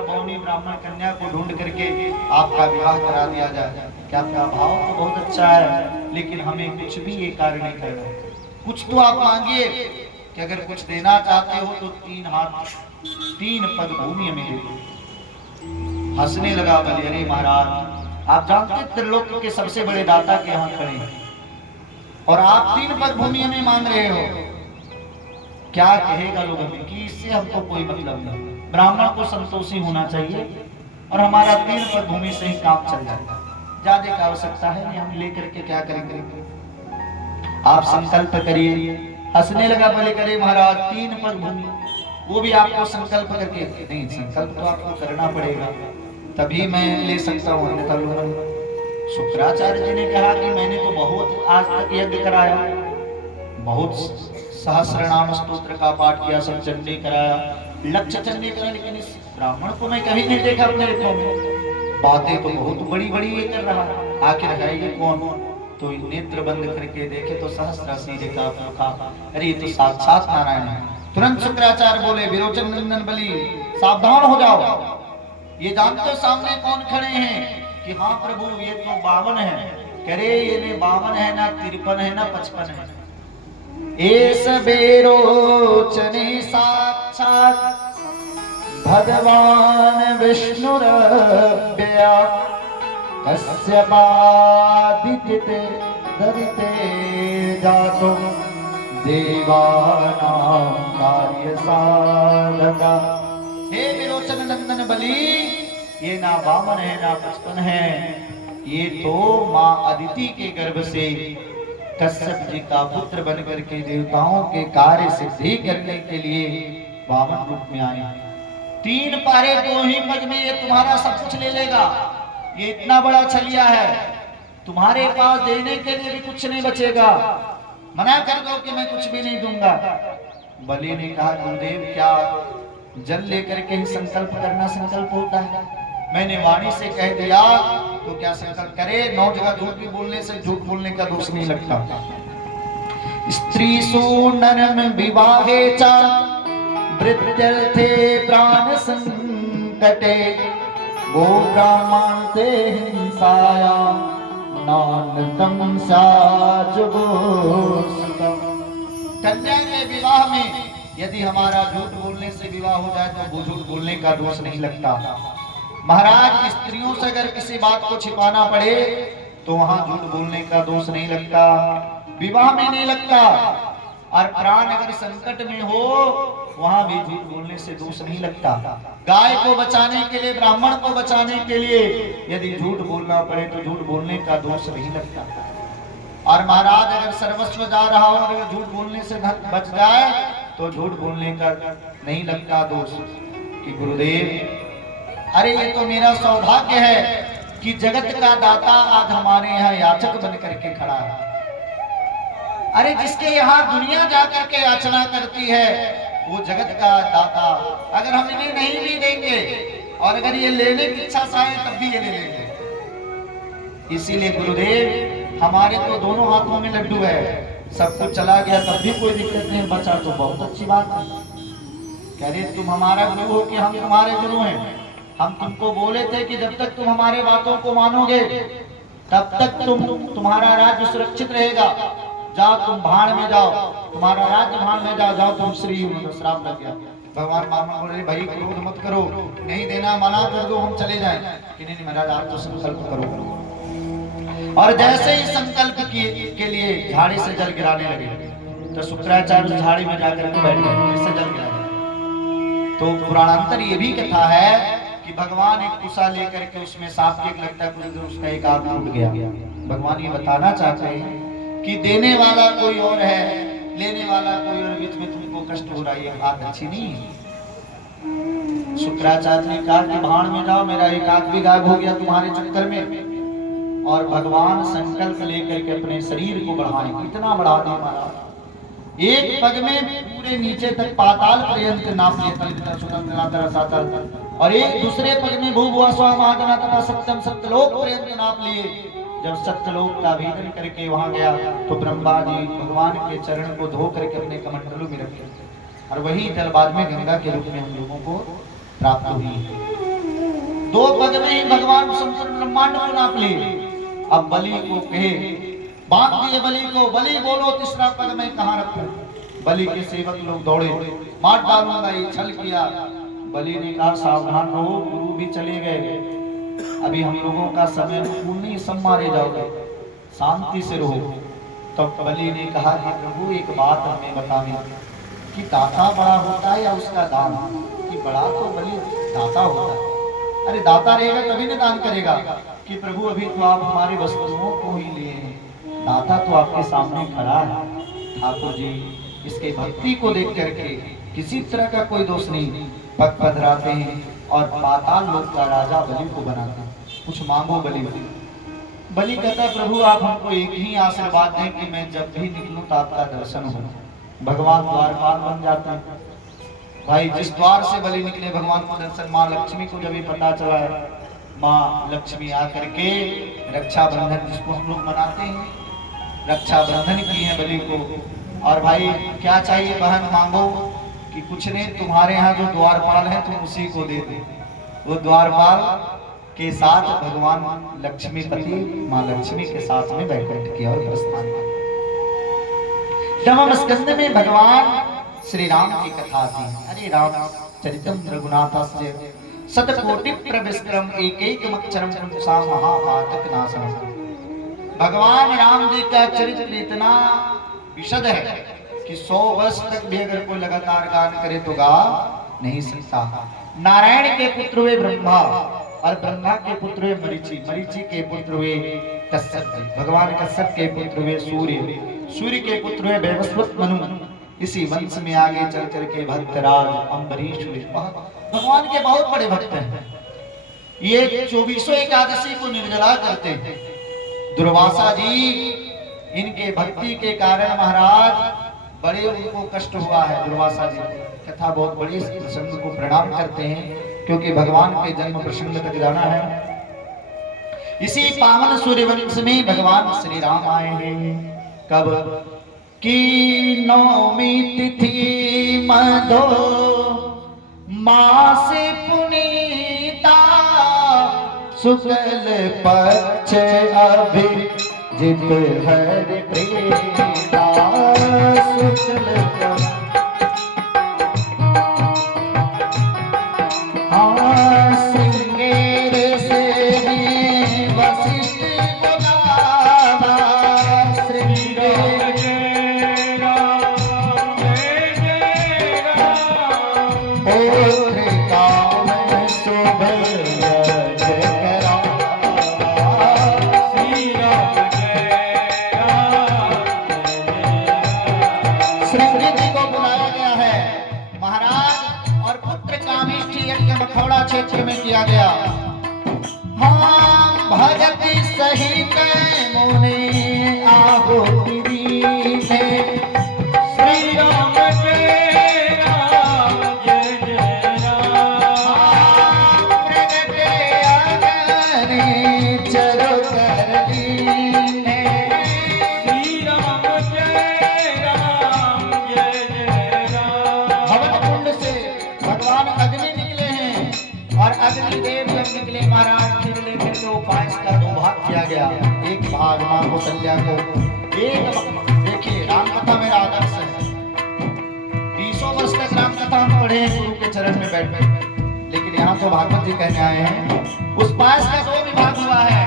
बौनी ब्राह्मण कन्या को ढूंढ करके आपका विवाह करा दिया जाए। क्या आपका भाव तो बहुत अच्छा है, लेकिन हमें कुछ भी ये कार्य नहीं कर रहे। कुछ तो आप मांगिए कि अगर कुछ देना चाहते हो तो 3 हाथ 3 पग भूमि हमें दे दो। हंसने लगा बलि। अरे महाराज आप जानते त्रिलोक के सबसे बड़े दाता के यहाँ खड़े हैं और आप 3 पग भूमि हमें मांग रहे हो। क्या कहेगा लोग हमें कि इससे हमको कोई मतलब नहीं। ब्राह्मण को संतोषी होना चाहिए और हमारा 3 पग भूमि से ही काम चल जाएगा। ज्यादा की आवश्यकता है हम लेकर के क्या करेंगे? आप संकल्प करिए। हंसने लगा बलि। करे महाराज 3 पग भूमि, वो भी आपको संकल्प करके? नहीं, संकल्प तो आपको करना पड़ेगा तभी मैं ले सकता हूँ, अन्यथा शुक्राचार्य जी ने कहा कि मैंने तो बहुत आज तक यज्ञ कराया, बहुत सहस्रनाम स्तोत्र का पाठ किया, सब चंडी कराया, लक्ष्य चंडी करा, लेकिन इस ब्राह्मण को मैं कभी नहीं देखा अपने नेत्रों में। बातें तो बहुत बड़ी बड़ी ये कर रहा, आखिर है ये कौन? तो नेत्र बंद करके देखे तो सहस्रासी रेखा मुखा, अरे ये तो साक्षात नारायण है। तुरंत शुक्राचार्य बोले, विरोचन नंदन बलि सावधान हो जाओ, ये जानते हो सामने कौन खड़े हैं? कि हाँ प्रभु ये तो 52 है। कह रहे ये ने 52 है ना 53 है ना 55 है। एस बेरोचने साक्षात भगवान विष्णुरव्यया कस्यपादिते दरिते जातो देवानां कार्य साधका। हे विरोचन नंदन बलि, ये ना 52 है ना 55 है, ये तो माँ अदिति के गर्भ से कश्यप जी का पुत्र बन करके देवताओं के कार्य सिद्धि करने के लिए 52 रूप में आए। 3 पारे 2 ही पग में ये तुम्हारा सब कुछ ले लेगा। ये इतना बड़ा छलिया है, तुम्हारे पास देने के लिए भी कुछ नहीं बचेगा। मना कर दो कि मैं कुछ भी नहीं दूंगा। बलि ने कहा, गुरुदेव क्या जल लेकर के ही संकल्प करना संकल्प होता है? मैंने वाणी से कह दिया तो क्या संकल्प करे? 9 जगह झूठ भी बोलने से झूठ बोलने का दोष नहीं लगता। स्त्री सुनरम विवाहे च वृत्यर्थे प्राण संकटे गो ब्राह्मणते हिंसाया नानतम साजुगोसुतम। कन्या के विवाह में यदि हमारा झूठ बोलने से विवाह हो जाए तो वो झूठ बोलने का दोष नहीं लगता। महाराज स्त्रियों से अगर किसी बात को छिपाना पड़े तो वहां झूठ बोलने का दोष नहीं लगता, विवाह में नहीं लगता। और प्राण अगर संकट में हो वहां भी झूठ बोलने से दोष नहीं लगता। गाय को बचाने के लिए, ब्राह्मण को बचाने के लिए यदि झूठ बोलना पड़े तो झूठ बोलने का दोष नहीं लगता। और महाराज अगर सर्वस्व जा रहा हो और झूठ बोलने से धन बच जाए तो झूठ बोलने का नहीं लगता दोष। कि गुरुदेव अरे ये तो मेरा सौभाग्य है कि जगत का दाता आज हमारे यहाँ याचक बन करके खड़ा है। अरे जिसके यहाँ दुनिया जाकर के याचना करती है वो जगत का दाता, अगर हम इन्हें नहीं भी देंगे और अगर ये लेने की इच्छा चाहे तब भी ये ले लेंगे। इसीलिए गुरुदेव हमारे तो दोनों हाथों में लड्डू है, सब कुछ चला गया तब भी कोई दिक्कत नहीं, बचा तो बहुत अच्छी बात है। कह रहे तुम हमारा गुरु हो कि हम तुम्हारे गुरु हैं। हम तुमको बोले थे कि जब तक तुम हमारे बातों को मानोगे तब तक तुम्हारा राज्य सुरक्षित रहेगा। जाओ तुम भाड़ में जाओ, तुम्हारा राज्य भाड़ में जाओ, जाओ तुम श्री श्राप लग गया। भगवान मामा बोल रहे भाई क्रोध मत करो, नहीं देना मना कर दो, हम चले जाएं। कि नहीं महाराज आप तो संकल्प करो। और जैसे ही संकल्प के लिए झाड़ी से जल गिराने लगे तो शुक्राचार्य झाड़ी में जाकर के बैठ गए, जिससे जल गिरा। तो पुराणांतर ये भी कथा है कि भगवान एक कुसा लेकर के उसमें सांप एक लगता है, कुछ उसका एक आग टूट गया। भगवान ये बताना चाहते हैं कि देने वाला कोई और है, लेने वाला कोई और, बीच में तुमको कष्ट हो रहा है, ये बात अच्छी नहीं है। शुक्राचार्य ने कहा कि भाड़ में जाओ, मेरा एक आग भी गायब हो गया तुम्हारे चक्कर में। और भगवान संकल्प लेकर के अपने शरीर को बढ़ाए, इतना बढ़ा दिया महाराज एक पग में पूरे नीचे तक पाताल पर्यंत नाप लिए, और एक दूसरे पग में भूभुआ स्वा महागणा तथा सप्तम सप्तलोक पर्यंत नाप लिए। जब सप्तलोक का भेदन करके वहां गया तो ब्रह्मा जी भगवान के चरण को धो करके अपने कमंडलों में रखे, और वही जल बाद में गंगा के रूप में हम लोगों को प्राप्त हुई। 2 पग में ही भगवान संपूर्ण ब्रह्मांड को नाप लिए। अब बलि को कहे, बांध दिए बलि को, बलि बोलो तीसरा पग में कहाँ रखूं? बलि के सेवक लोग दौड़े, मार डालूंगा, ये छल किया। बलि ने कहा सावधान रहो, गुरु भी चले गए, अभी हम लोगों का समय नहीं, सब मारे जाओगे, शांति से रहो। तब तो बलि ने कहा कि प्रभु एक बात हमें बतानी कि दाता बड़ा होता है या उसका दान? कि बड़ा तो बलि दाता होता है। अरे दाता रहेगा तभी ना दान करेगा। कि प्रभु अभी तो आप हमारे वस्तुओं को ही लिए हैं, दाता तो आपके सामने खड़ा है। ठाकुर जी इसके भक्ति को देख करके किसी तरह का कोई दोष नहीं, पग पधराते हैं और पाताल लोक का राजा बलि को बनाते हैं। कुछ मांगो बलि। बलि कहता प्रभु आप हमको एक ही आशीर्वाद दें कि मैं जब भी निकलूं तो आपका दर्शन हो। भगवान द्वारपाल बन जाते हैं। भाई जिस द्वार से बलि निकले भगवान को दर्शन, माँ लक्ष्मी को जब ये पता चला, माँ लक्ष्मी आकर के रक्षाबंधन जिसको हम लोग मनाते हैं, रक्षाबंधन की है बलि को। और भाई क्या चाहिए बहन, मांगो कि कुछ नहीं, तुम्हारे यहाँ जो द्वारपाल है तुम उसी को दे दे। वो द्वारपाल के साथ भगवान लक्ष्मीपति माँ लक्ष्मी के साथ में वैकुंठ की और प्रस्थान किया। नवम स्कंद में भगवान श्री राम की कथा थी। अरे राम चरितम रघुनाथस्य शतकोटि प्रविक्रम एकैकमक्षरम पुंसा महापातक नाशनम। भगवान राम जी का चरित्र इतना विशद है कि 100 वर्ष तक भी अगर कोई लगातार गान करे तो गा नहीं सकता। नारायण के पुत्र हुए ब्रह्मा और ब्रह्मा के पुत्र हुए मरीचि, मरीचि के पुत्र हुए कश्यप जी, भगवान कश्यप के पुत्र हुए सूर्य, सूर्य के पुत्र हुए वैवस्वत मनु। इसी वंश में आगे चल चल के भक्तराज अम्बरीश हुए। भगवान के बहुत बड़े भक्त हैं। ये 24 एकादशी को निर्जला करते हैं। दुर्वासा जी इनके भक्ति के कारण महाराज बड़े उनको कष्ट हुआ है। दुर्वासा जी कथा बहुत बड़ी, इस प्रसंग को प्रणाम करते हैं क्योंकि भगवान के जन्म प्रसंग तक जाना है। इसी पावन सूर्यवंश में भगवान श्री राम आए हैं। कब की नौमी तिथि मधो मास पुनीता, शुक्ल पक्ष अभिजित हरि प्रीता। शुक्ल क्षेत्र में किया गया। हाँ भगति सहित मोने आहुति दीने, श्री राम जय राम जय जय राम। प्रगटे अगने चरो कर दीने, श्री राम जय राम जय जय राम। हवन कुंड से भगवान अग्नि निकले हैं और अग्निदेव जब निकले महाराज फिर लेकर के पायस का 2 भाग किया गया। एक भाग मां कौशल्या को, एक देखिए राम कथा मेरा आदर्श है। 20 वर्ष तक राम कथा हम पढ़े गुरु के चरण में बैठ बैठ, लेकिन यहाँ तो भागवत जी कहने आए हैं उस पायस का 2 विभाग हुआ है।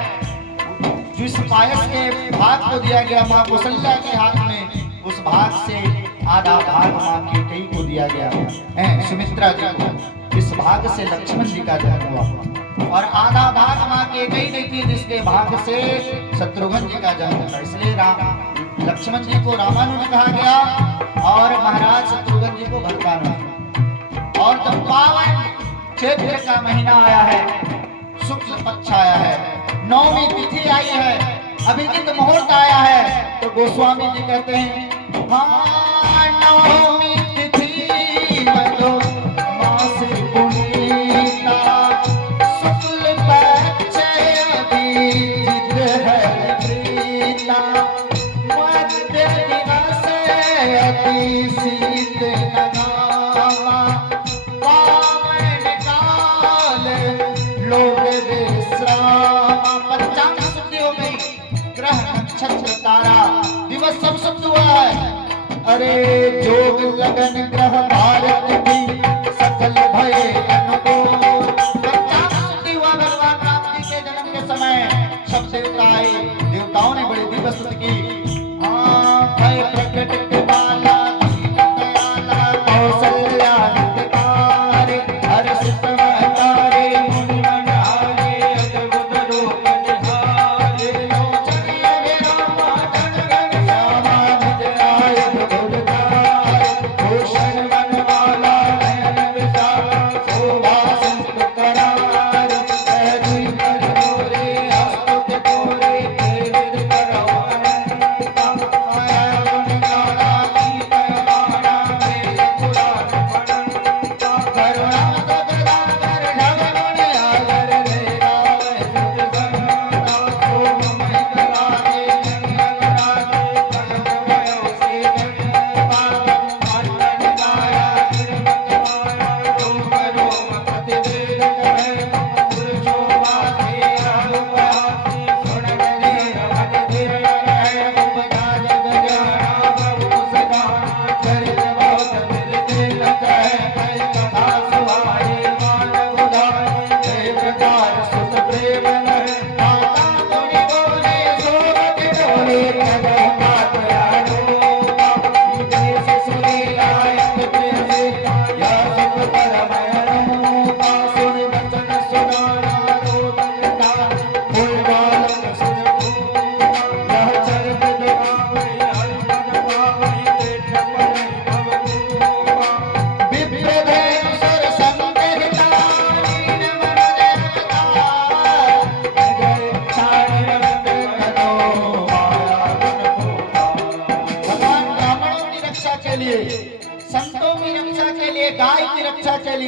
जिस पायस के भाग को दिया गया मां कौशल्या के हाथ में, उस भाग से आधा भाग मां कैकेयी को दिया गया है, सुमित्रा जी को। इस भाग से लक्ष्मण जी का जन्म हुआ और आधा भाग मां कैकेयी ने थी, जिसके भाग से शत्रुघ्न जी का जन्म हुआ। इसलिए लक्ष्मण जी को रामानुज कहा गया और महाराज शत्रुघ्न जी को भरतानुज। और जब पावन चैत्र का महीना आया है, शुक्ल पक्ष आया है, नौमी तिथि आई है, अभिजित मुहूर्त आया है, तो गोस्वामी जी कहते हैं हाँ नौमी तिथि मधो मास पुनीता, शुक्ल पक्ष अभिजित हरि प्रीता, मध्य दिवस अति शीत नगामा, पावन काल लोग विश्राम। पंचांग शुद्धि हो गई, ग्रह नक्षत्र तारा दिवस सब शुद्ध हुआ है। अरे जोग लगन ग्रह भारत की सकल भय अनुकूल। पंचांग शुद्धि हुआ भगवान राम जी के जन्म के समय। सब देवता आए, देवताओं ने बड़ी दिव्य स्तुति की। भय प्रकट के बाला दीन दयाला कौशल्या हितकारी, हर्ष समहतारे मुनि मनहारे, अद्भुत रूप निहारे, लोचन लगे रामा जनगण श्यामा, निज आयुध गुणधारे, भूषण बनमाला नयन विशाल, शोभा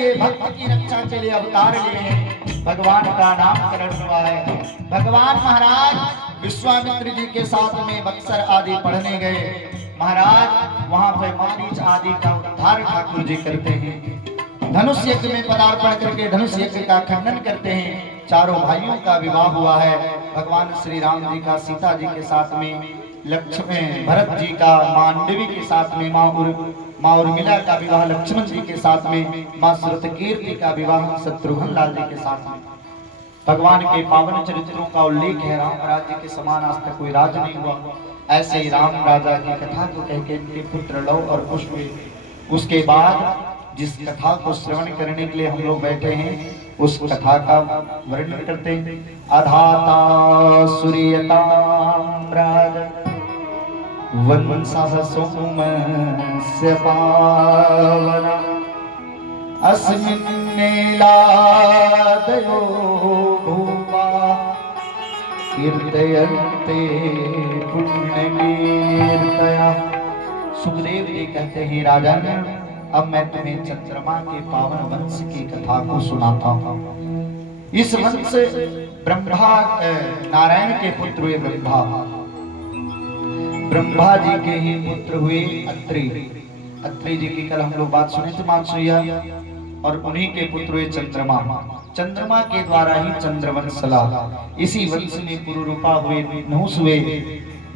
लिए, भक्त की रक्षा के लिए अवतार लिए हैं। भगवान का नामकरण हुआ है। भगवान महाराज विश्वामित्र जी के साथ में बक्सर आदि पढ़ने गए। महाराज वहां पर मारीच आदि का उद्धार ठाकुर जी करते हैं। धनुष यज्ञ में पदार्पण करके धनुष यज्ञ का खंडन करते हैं। चारों भाइयों का विवाह हुआ है। भगवान श्री राम जी का सीता जी के साथ में, लक्ष्मण भरत जी का मांडवी के साथ में, माँ उर्मिला का विवाह लक्ष्मण जी के साथ में, माँ सुरतकीर्ति का विवाह शत्रुघ्न लाल जी के साथ में। भगवान के पावन चरित्रों का उल्लेख है। राम राज्य के समान आज तक कोई राज नहीं हुआ। ऐसे ही राम राजा की कथा को कह के इनके पुत्र लव और कुश हुए। उसके बाद जिस कथा को श्रवण करने के लिए हम लोग बैठे हैं, उस कथा का वर्णन करते हैं। अधाता सूर्यताम राज वंशः सोमस्य पावना अस्मिन्नेलादयो भूपा कीर्तयन्ते पुण्यकीर्तया। सुखदेव जी कहते हैं, राजन अब मैं तुम्हें चंद्रमा के पावन वंश की कथा को सुनाता हूँ। इस वंश ब्रह्मा नारायण के पुत्र हुए ब्रह्मा जी के ही पुत्र हुए अत्रि जी की कल हम लोग बात सुने थे मानसूया, और उन्हीं के पुत्र हुए चंद्रमा के द्वारा ही चंद्रवंश चला। इसी वंश में पुरुरूपा हुए नहुस हुए।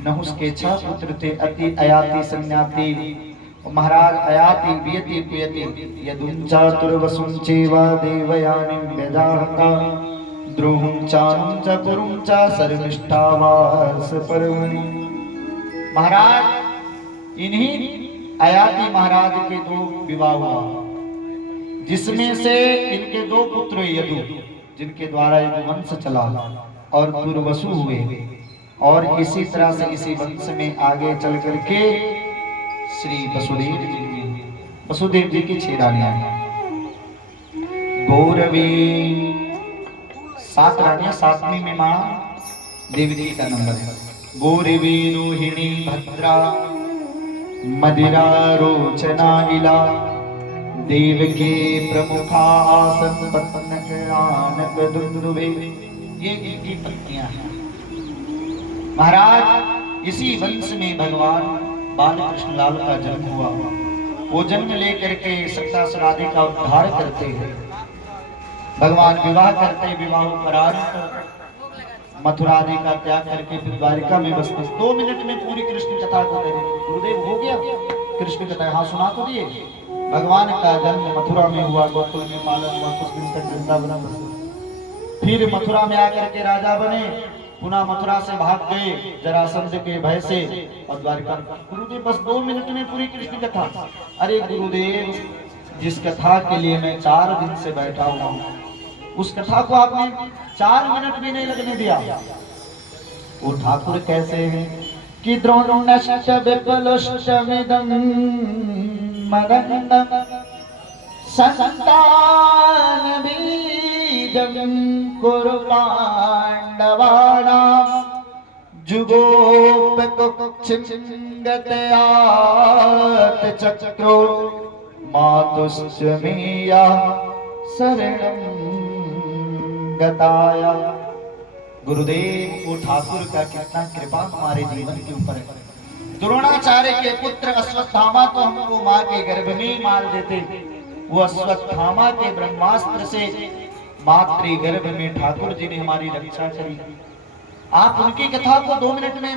नहुस के 6 पुत्र थे, अति अयाति संज्ञाति। महाराज अयाति वियति पुयति यदुंचातुर्वसुं चैवा देवयानिं व्यजाहता द्रोहुं चानुं च पुरुं च सर्वनिष्ठावास पर्वणि। महाराज इन्हीं अयाति महाराज के 2 विवाह हुआ, जिसमें से इनके 2 पुत्र यदु, जिनके द्वारा यदुवंश चला, और पुरवसु हुए। और इसी तरह से इसी वंश में आगे चल करके श्री वसुदेव जी की 6 रानियां हैं। गौरवी 7 रानियां, 7वीं में मां देवी जी का नंबर है। गौरवी रोहिणी भद्रा मदिरा रोचना इला देवकी प्रमुखा संपत्नक आनक दुंदुभे। ये इनकी पत्नियां हैं। महाराज इसी वंश में भगवान बाल कृष्ण लाल का जन्म हुआ। वो जन्म लेकर के सत्तासुर आदि का उद्धार करते हैं। भगवान विवाह करते, विवाह उपरांत मथुरा आदि का त्याग करके फिर द्वारिका में बसते। 2 मिनट में पूरी कृष्ण कथा को करें। गुरुदेव हो गया कृष्ण कथा, हाँ सुना तो दिए। भगवान का जन्म मथुरा में हुआ, गोकुल में पालन हुआ, कुछ दिन तक वृंदावन बसे। फिर मथुरा में आकर के राजा बने, पुनः मथुरा से भाग गए जरासंध के भय से, और द्वारिका। गुरुदेव बस 2 मिनट में पूरी कृष्ण कथा। अरे गुरुदेव, जिस कथा के लिए मैं 4 दिन से बैठा हुआ हूँ, उस कथा को आपने 4 मिनट भी नहीं लगने दिया। वो ठाकुर कैसे हैं कि द्रोणश्च विपुलश्चमिदं मदन्नं संतान बीजं कुरु पांडवानां जुगोप कुक्षिंगतयात चक्रो मातुश्च मेया शरणं गताया। गुरुदेव, वो ठाकुर का कितना कृपा हमारे जीवन के ऊपर है। द्रोणाचार्य के पुत्र अश्वत्थामा तो हमको मां के गर्भ में मार देते। वो अश्वत्थामा के ब्रह्मास्त्र से मातृ गर्भ में ठाकुर जी ने हमारी रक्षा करी। आप उनकी कथा को 2 मिनट में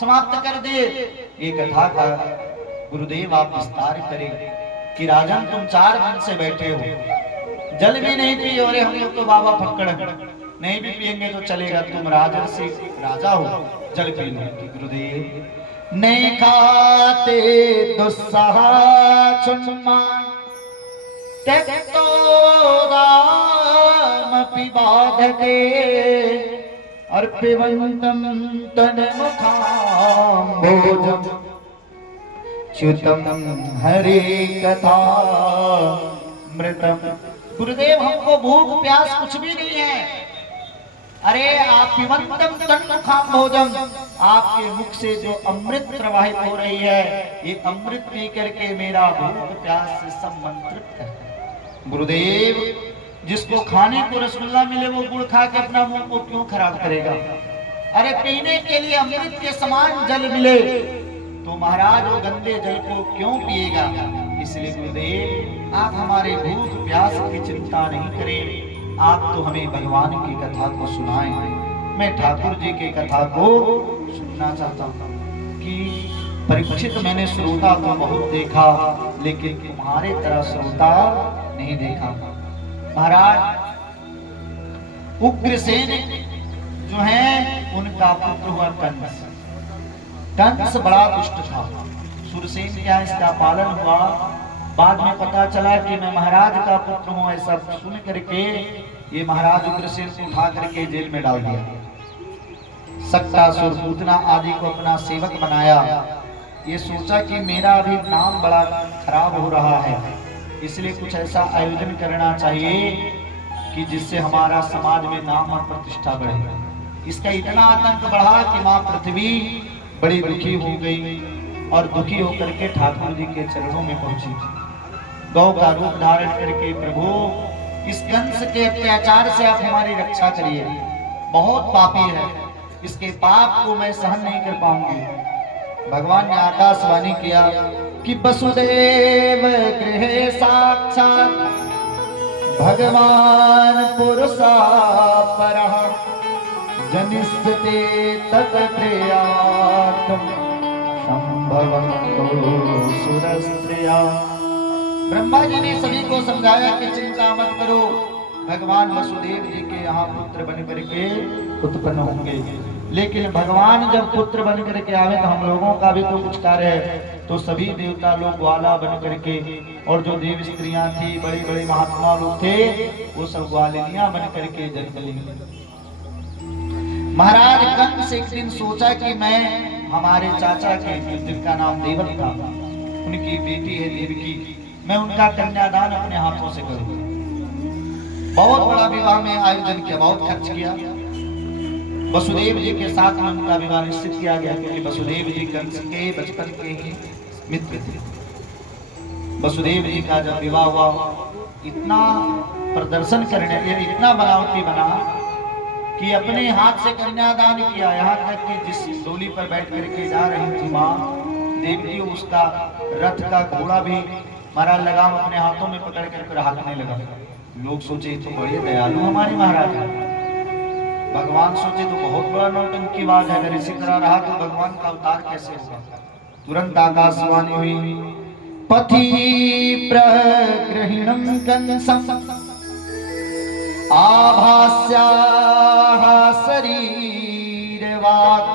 समाप्त कर दे। ये कथा का गुरुदेव आप विस्तार करें कि राजन तुम 4 दिन से बैठे हो, जल भी नहीं पी। और हम लोग तो बाबा फक्कड़, नहीं भी पिएंगे तो चलेगा, तुम राजर्षि राजा हो, जल पी लो। गुरुदेव नहीं खाते दुस्सहा चुम्मा त्यक्तो राम पिबाधते अर्पिवन्तं तन्मुखाम्भोजं च्युतं हरे कथा मृतम। गुरुदेव, हमको भूख प्यास कुछ भी नहीं है। अरे आप पिबन्तं तन्मुखाम्भोजं, आपके मुख से जो अमृत प्रवाहित हो रही है, ये अमृत पी करके मेरा भूख प्यास से सब मंत्रित करता है। गुरुदेव, जिसको खाने को रसगुल्ला मिले वो गुड़ खा के अपना मुंह को क्यों खराब करेगा? अरे पीने के लिए अमृत के समान जल मिले तो महाराज वो गंदे जल को क्यों पिएगा? इसलिए गुरुदेव, आप हमारे भूख प्यास की चिंता नहीं करें, आप तो हमें भगवान की कथा को सुनाएं। मैं ठाकुर जी की कथा को सुनना चाहता हूँ कि परीक्षित, मैंने श्रोता तो बहुत देखा लेकिन तुम्हारे तरह श्रोता नहीं देखा। महाराज, उग्रसेन जो है उनका पुत्र हुआ कंस। कंस बड़ा दुष्ट था। सुरसेन क्या इसका पालन हुआ। बाद में पता चला कि मैं महाराज का पुत्र हूं, ऐसा सुन करके ये महाराज उग्रसेन को उठा करके जेल में डाल दिया। सक्तासुर, पूतना आदि को अपना सेवक बनाया। ये सोचा कि मेरा अभी नाम बड़ा खराब हो रहा है, इसलिए कुछ ऐसा आयोजन करना चाहिए कि जिससे हमारा समाज में नाम और प्रतिष्ठा बढ़े। इसका इतना आतंक बढ़ा कि मां पृथ्वी बड़ी दुखी हो गई और दुखी होकर के ठाकुर जी के चरणों में पहुंची। गौ का रूप धारण करके, प्रभु इस कंस के अत्याचार से आप हमारी रक्षा करिए, बहुत पापी है, इसके पाप को मैं सहन नहीं कर पाऊंगी। भगवान ने आकाशवाणी किया कि वसुदेव गृहे साक्षात् भगवान पुरुषा परः जनिष्यते तत् प्रियार्थं संभवन्तो सुरस्त्रिया। ब्रह्मा जी ने सभी को समझाया कि चिंता मत करो, भगवान वसुदेव जी के यहाँ पुत्र बन करके उत्पन्न होंगे। लेकिन भगवान जब पुत्र बन करके आवे तो हम लोगों का भी तो कुछ कार्य है। तो सभी देवता लोग ग्वाला बन करके, और जो देव स्त्रियां थी, बड़े बड़े महात्मा लोग थे, वो सब ग्वालिनियां बन करके जन्म ली। महाराज कंस एक दिन सोचा कि मैं हमारे चाचा के, जिनका नाम देवक था, उनकी बेटी है देवकी, मैं उनका कन्यादान अपने हाथों से करूंगा। बहुत बड़ा विवाह में आयोजन किया, बहुत खर्च किया। वसुदेव जी के साथ में उनका विवाह निश्चित किया गया, क्योंकि वसुदेव जी कंस के बचपन के ही मित्र थे। वसुदेव जी का जब विवाह हुआ, इतना प्रदर्शन करने, इतना बनावटी बना कि अपने हाथ से कन्यादान किया। यहाँ तक कि जिस डोली पर बैठ करके जा रही थी माँ देवकी, उसका रथ का घोड़ा भी महाराज लगाम अपने हाथों में पकड़ कर हाथने लगा। लोग सोचे तो बड़े दयालु हमारे महाराज हैं। भगवान सोचे तो बहुत बड़ा नौटंकीबाज है, अगर इसी तरह रहा तो भगवान का अवतार कैसे होगा। तुरंत आकाशवाणी हुई, पथि प्रगृहिणं कंसं आभास्याः शरीरवाक्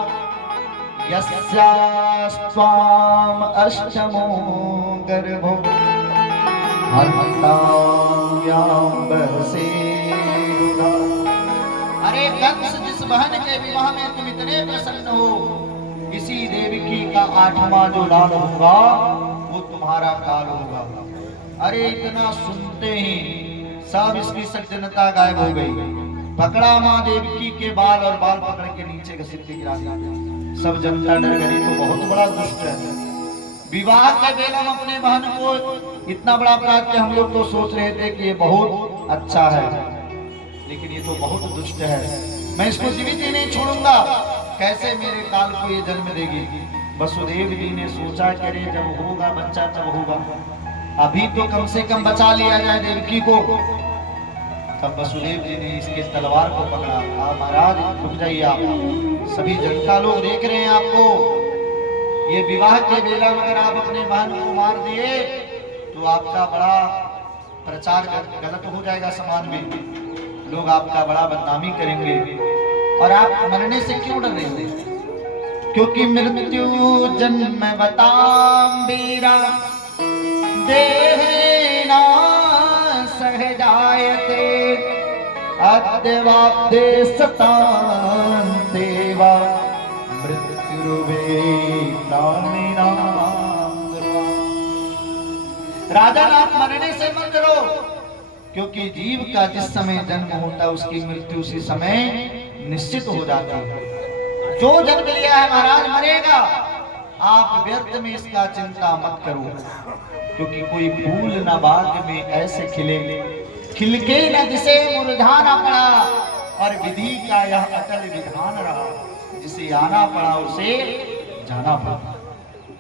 यस्यास्त्वाम् अष्टमो गर्भो हन्ताम्याम्बरसे। अरे कंस, जिस बहन के विवाह में तुम इतने प्रसन्न हो, इसी देवकी का 8वां जो लाल होगा वो तुम्हारा काल होगा। अरे इतना सुनते ही सब इसकी सज्जनता गायब हो गई। पकड़ा मां देवकी के बाल और बाल पकड़ के नीचे घसीट के गिरा दिया। सब जनता डर गई, तो बहुत बड़ा दुष्ट है। विवाह के बेला में अपने बहन को इतना बड़ा अपराध के हम लोग तो सोच रहे थे कि ये बहुत अच्छा है, लेकिन ये तो बहुत दुष्ट है। मैं इसको जीवित ही नहीं छोड़ूंगा, कैसे मेरे काल को ये जन्म देगी। वसुदेव जी ने सोचा कि अरे जब होगा बच्चा तब होगा, अभी तो कम से कम बचा लिया जाए देवकी को। तब वसुदेव जी ने इसके तलवार को पकड़ा। महाराज रुक जाइए, आप सभी जनता लोग देख रहे हैं आपको। ये विवाह के बेला में अगर आप अपने बहन को मार दिए तो आपका बड़ा प्रचार गलत हो जाएगा, समाज में लोग आपका बड़ा बदनामी करेंगे। और आप मरने से क्यों डर रहे थे? क्योंकि मृत्यु जन्म बताम वीरा देहेना सहजायते अद्यवाब्दे सतान्ते वा मृत्युर्वेदामिना। राजा, आप मरने से मत डरो, क्योंकि जीव का जिस समय जन्म होता है उसकी मृत्यु उसी समय निश्चित हो जाती है। जो जन्म लिया है महाराज मरेगा, आप व्यर्थ में इसका चिंता मत करो। क्योंकि कोई फूल न बाग में ऐसे खिले, खिलके न जिसे मुरझाना पड़ा, और विधि का यह अटल विधान रहा, जिसे आना पड़ा उसे जाना पड़ा।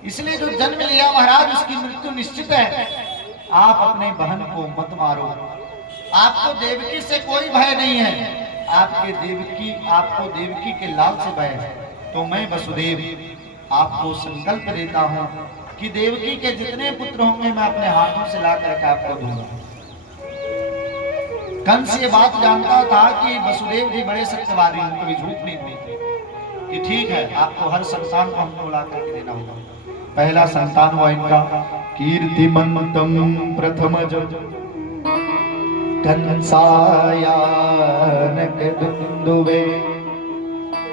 इसलिए जो जन्म लिया महाराज उसकी मृत्यु निश्चित है। आप अपने बहन को मत मारो, आपको देवकी से कोई भय नहीं है, आपको देवकी के लाल से भय है। तो मैं वसुदेव आपको संकल्प देता हूं कि देवकी के जितने पुत्र होंगे मैं अपने हाथों से ला करके आपको दूंगा। कंस ये बात जानता था कि वसुदेव जी बड़े सत्यवादी हैं, कभी झूठ नहीं बोलते, कि ठीक है आपको हर संतान को हमको ला करके देना होगा। पहला संतान हुआ इनका कीर्तिमंतम प्रथमज कंसायानक दुंदुभे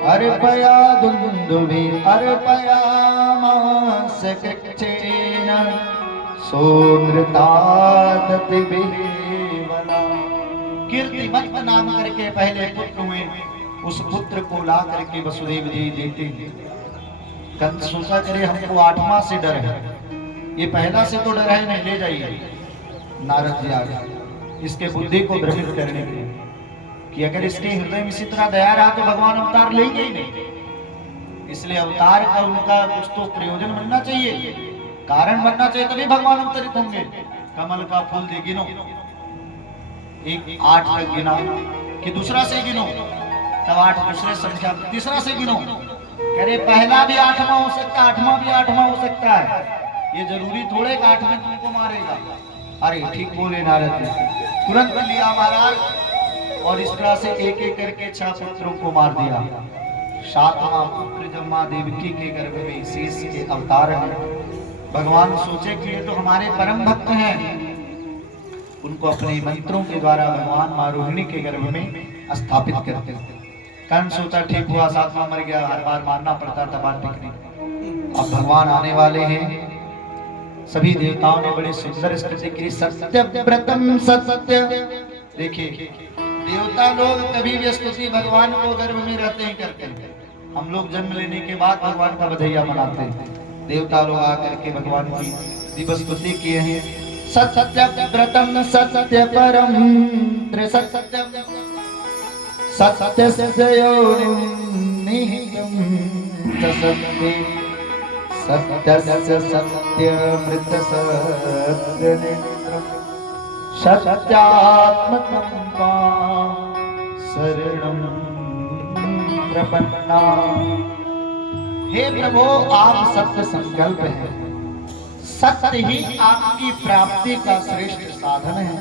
अर्पया दुंदुभे अर्पयामास कृच्छेन सोनृतादतिभिवला। कीर्तिमंत नाम करके पहले पुत्र हुए, उस पुत्र को ला करके वसुदेव जी देते हैं। कंस सोचा करे हमको 8वां से डर है, ये पहला से तो डर है नहीं, ले जाइए। नारद जी आ गए इसके बुद्धि को भ्रमित करने के लिए कि अगर इसके हृदय में इसी तरह दया रहा तो भगवान अवतार लेंगे ही नहीं। इसलिए अवतार का उनका कुछ तो प्रयोजन बनना चाहिए, कारण बनना चाहिए, तभी भगवान अवतरित होंगे। कमल का फूल दे गिनो, एक 8 तक गिना कि दूसरा से गिनो, तब 8 दूसरे संख्या, तीसरा से गिनो, अरे पहला भी 8वां हो सकता है, 8वां भी 8वां हो सकता है, ये जरूरी थोड़े 8 में तुमको मारेगा। अरे ठीक बोले नारद जी, तुरंत लिया महाराज और इस तरह से एक एक करके 6 पुत्रों को मार दिया। 7वां पुत्र जब मां देवकी के गर्भ में शेष के अवतार हैं, भगवान सोचे कि ये तो हमारे परम भक्त हैं, उनको अपने मंत्रों के द्वारा भगवान मां रोहिणी के गर्भ में स्थापित करते थे। कंस सोचा ठीक हुआ 7वां मर गया, हर बार मारना पड़ता था, बात ठीक नहीं। अब भगवान आने वाले हैं, सभी देवताओं ने बड़े सुंदर स्तुति की, सत्य व्रतम सत्य। देखिए देवता लोग कभी भी स्तुति भगवान को गर्भ में रहते ही करते हैं, हम लोग जन्म लेने के बाद भगवान का बधाइया मनाते हैं। देवता लोग आकर के भगवान की दिवस स्तुति किए हैं। सत्य व्रतम सत्य परम त्रिसत्यम सत्यस्य योनिहितम सत्ये सत्यस्य सत्यमृत सत्यनेत्रम सत्यात्मकं शरणं प्रपन्ना। हे प्रभु आप सत्य संकल्प हैं, सत्य ही आपकी प्राप्ति का श्रेष्ठ साधन है।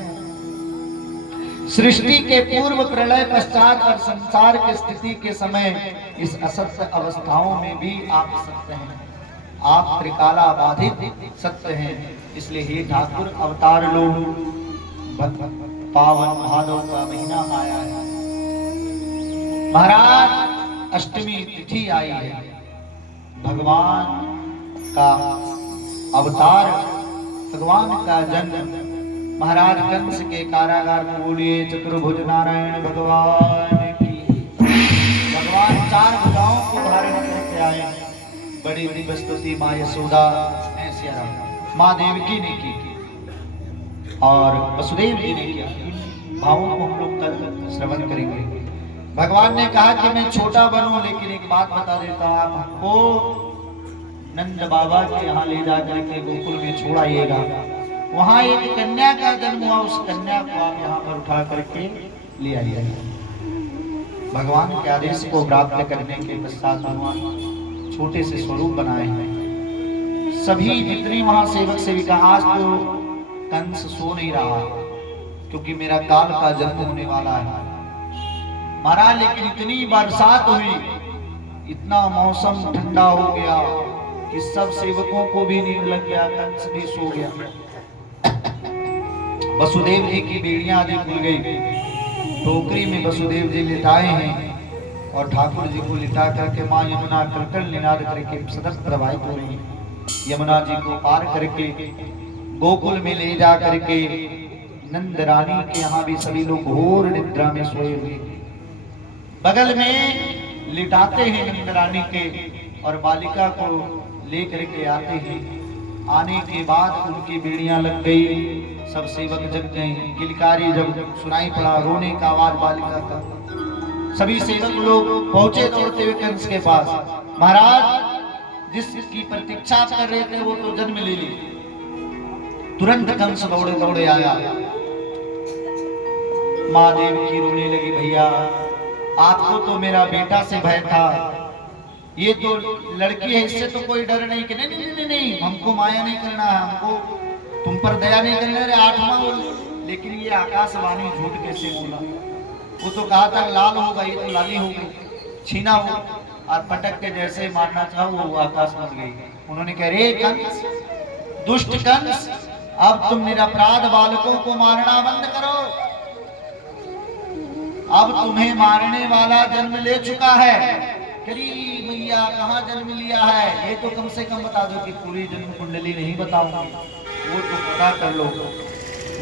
सृष्टि के पूर्व, प्रलय पश्चात और संसार की स्थिति के समय इस असत्य अवस्थाओं में भी आप सत्य हैं, आप त्रिकाला बाधित सत्य हैं। इसलिए हे ठाकुर अवतार लो, पावन भादव का महीना आया है महाराज, अष्टमी तिथि आई है, भगवान का अवतार, भगवान का जन्म। महाराज कंस के कारागार में बोलिए चतुर्भुज नारायण भगवान की। भगवान 4 भुजाओं को धारण करके आए। बड़ी बड़ी स्तुति माँ यशोदा ऐसे माँ देवकी ने की और वसुदेव जी ने किया। भावों को हम लोग कल श्रवण करेंगे। भगवान ने कहा कि मैं छोटा बनूं, लेकिन एक बात बता देता हूं, आप हमको नंद बाबा के यहाँ ले जाकर के गोकुल में छोड़ाइएगा। वहां एक कन्या का जन्म हुआ, उस कन्या को आप यहाँ पर उठा करके ले आइएगा। भगवान के आदेश को प्राप्त करने के पश्चात भगवान छोटे से स्वरूप बनाए हैं। सभी जितनी वहां सेवक सेविका, आज तो कंस सो नहीं रहा क्योंकि मेरा काल का जन्म होने वाला है महाराज, लेकिन इतनी बरसात हुई, इतना मौसम ठंडा हो गया कि सब सेवकों को भी नींद लग गया, कंस भी सो गया। वसुदेव जी की बेड़ियां आदि खुल गई, टोकरी में वसुदेव जी लिटाए हैं और ठाकुर जी को लिटा करके माँ यमुना कलकल निनाद करके सतत प्रवाहित हो रही है। यमुना जी को पार करके गोकुल में ले जा करके नंद रानी के यहाँ भी सभी लोग घोर निद्रा में सोए हुए, बगल में लिटाते हैं नंद रानी के और बालिका को लेकर के आते हैं। आने के बाद उनकी बेड़ियां लग गई, सब सेवक जग गए। किलकारी जब सुनाई पड़ा, रोने का आवाज बालिका का, सभी सेवक लोग पहुंचे दौड़ते हुए कंस के पास। महाराज जिसकी प्रतीक्षा कर रहे थे वो तो जन्म ले ली। तुरंत कंस दौड़े दौड़े आया, माँ देवकी रोने लगी, भैया आपको तो मेरा बेटा से भय था, ये तो लड़की है, इससे तो कोई डर नहीं। कि नहीं नहीं नहीं नहीं, हमको माया नहीं करना है, हमको तुम पर दया नहीं करना है। आठवां बोल, लेकिन ये आकाशवाणी झूठ कैसे बोला? वो तो कहा था लाल होगा, ये तो लाली हो गई, छीना हो, और पटक के जैसे मारना चाहा वो आकाश बन गई। उन्होंने कहा रे कंस, दुष्ट कंस, अब तुम निरपराध बालकों को मारना बंद करो। अब तुम्हें मारने वाला जन्म ले चुका है। करी मैया कहाँ जन्म लिया है, ये तो कम से कम बता दो कि पूरी जन्म कुंडली नहीं बताऊंगी, वो तो पता कर लो।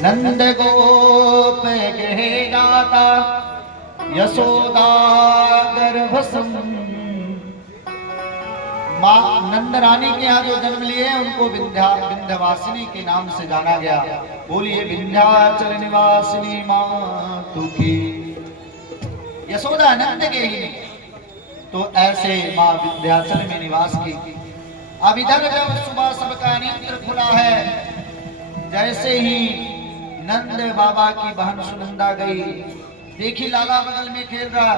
नंद गोप गृहे जाता यशोदा गर्भसम। माँ नंद रानी के यहाँ जो जन्म लिए उनको विंध्यवासिनी के नाम से जाना गया। बोलिए विंध्याचल निवासिनी मातु की। यशोदा नंद के ही तो ऐसे माँ विंध्याचल में निवास की। अब इधर जब सुबह सबका नेत्र खुला है, जैसे ही नंद बाबा की बहन सुनंदा गई, देखी लाला बगल में खेल रहा,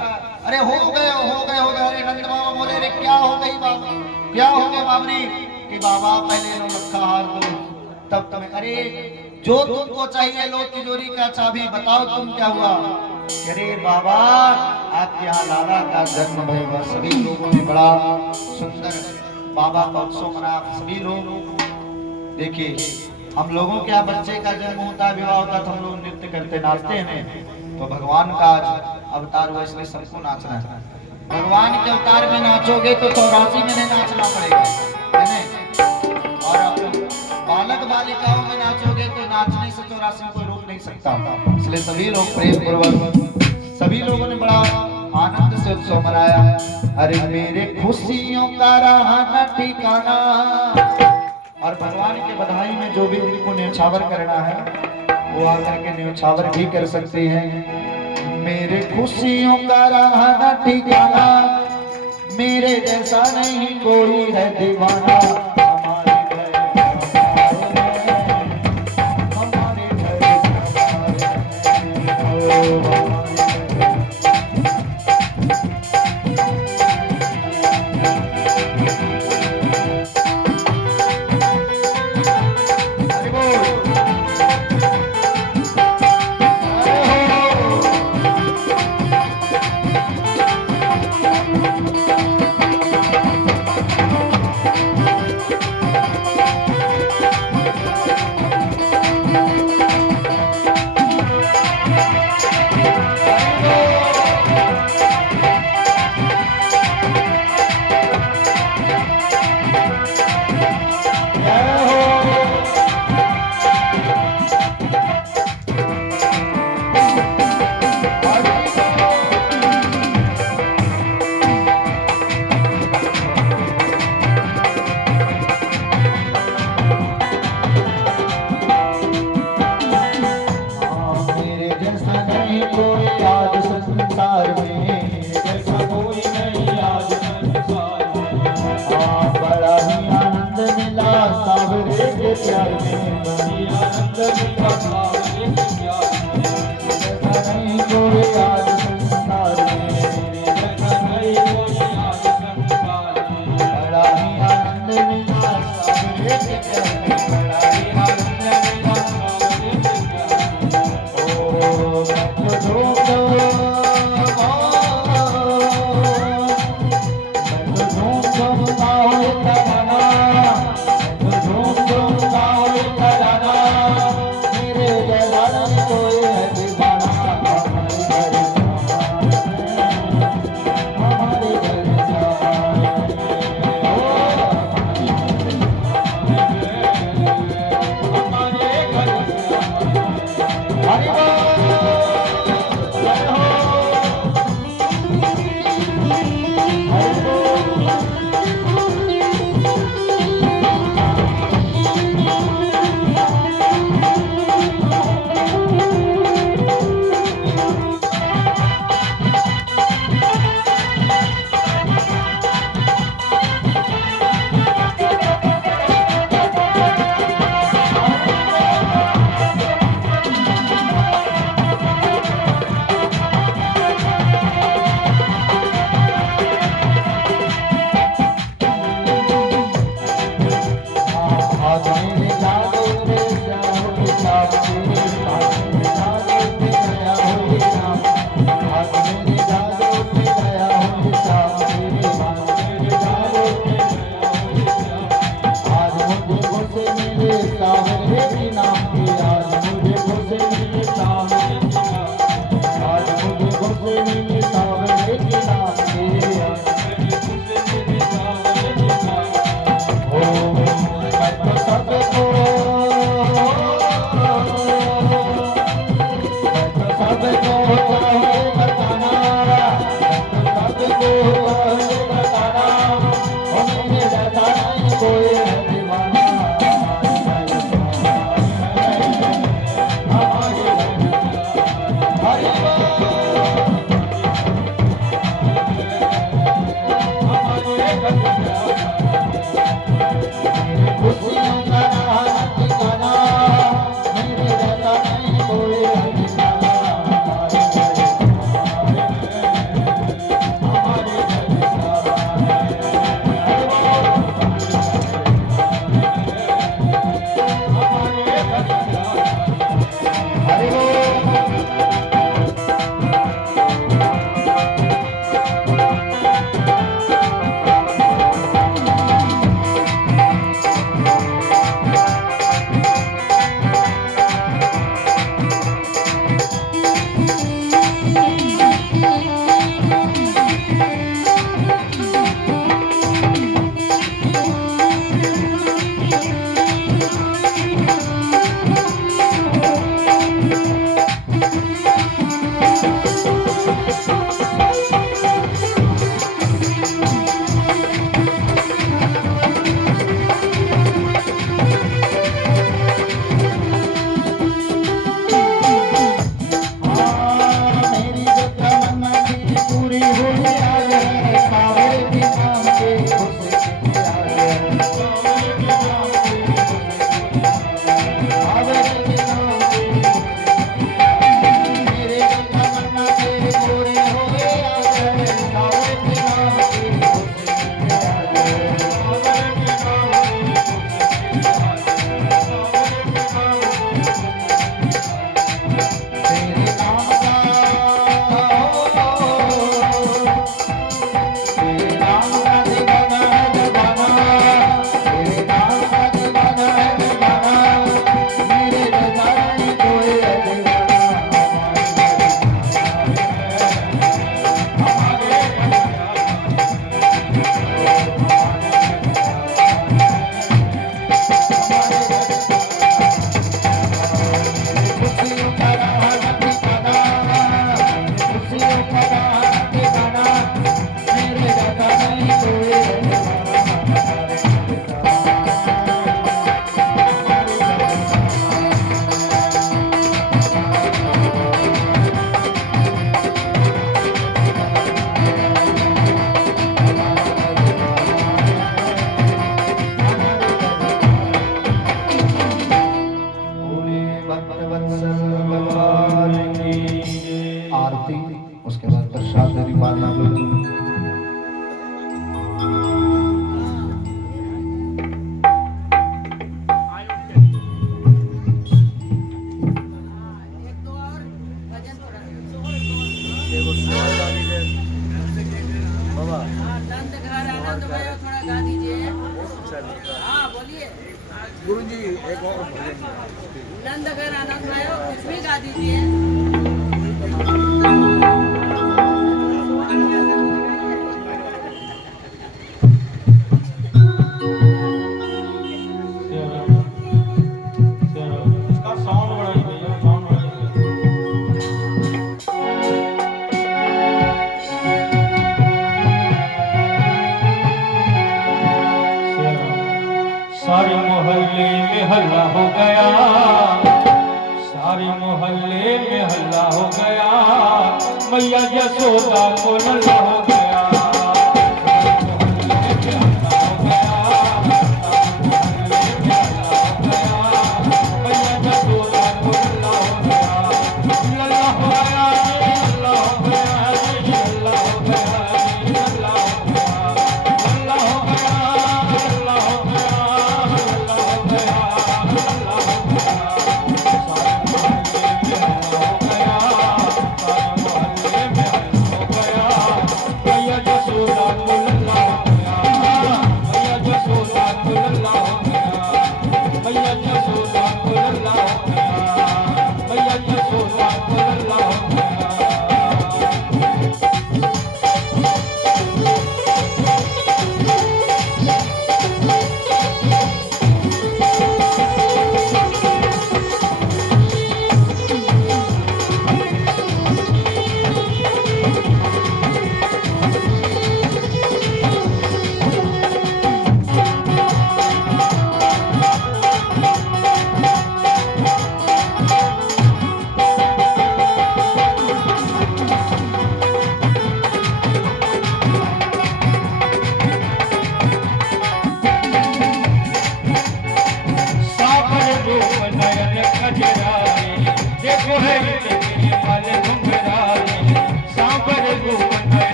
अरे हो गए हो गए हो गए। अरे नंद बाबा बोले अरे क्या हो गई बाबा, क्या हो गया बाबरी? कि बाबा पहले लो रखा हार दो तब तुम्हें, अरे जो तुमको चाहिए लो तिजोरी का चाबी, बताओ तुम क्या हुआ? अरे बाबा आपके यहाँ लाला का जन्म भया। सभी लोगों ने बड़ा सुंदर बाबा का उत्सव मना। सभी लोग देखिए, हम लोगों के यहाँ बच्चे का जन्म होता है, विवाह होता तो हम लोग नृत्य करते नाचते हैं। तो भगवान का अवतार हुआ इसलिए सबको नाचना है। भगवान के अवतार में नाचोगे तो 84 में नहीं नाचना पड़ेगा, है ना? और बालक बालिकाओं में नाचोगे तो नाचने से 84 में कोई रोक नहीं सकता। इसलिए सभी लोग प्रेम पूर्वक, सभी लोगों ने बड़ा आनंद से उत्सव मनाया। अरे मेरे खुशियों का रहा न ठिकाना। और भगवान के बधाई में जो भी दिल को न्यौछावर करना है वो आकर के न्यौछावर भी कर सकते हैं। मेरे खुशियों का रहा न ठिकाना, मेरे जैसा नहीं कोई है दीवाना। गुरु जी एक और नंद घर आनंद आयो कुछ भी गा दीजिए। इसका साउंड बढ़ाइए भैया, साउंड बढ़ाइए। सारे मोहल्ले में हल्ला हो गया, सारे मोहल्ले में हल्ला हो गया, मैया यशोदा को नल्ला हो गया।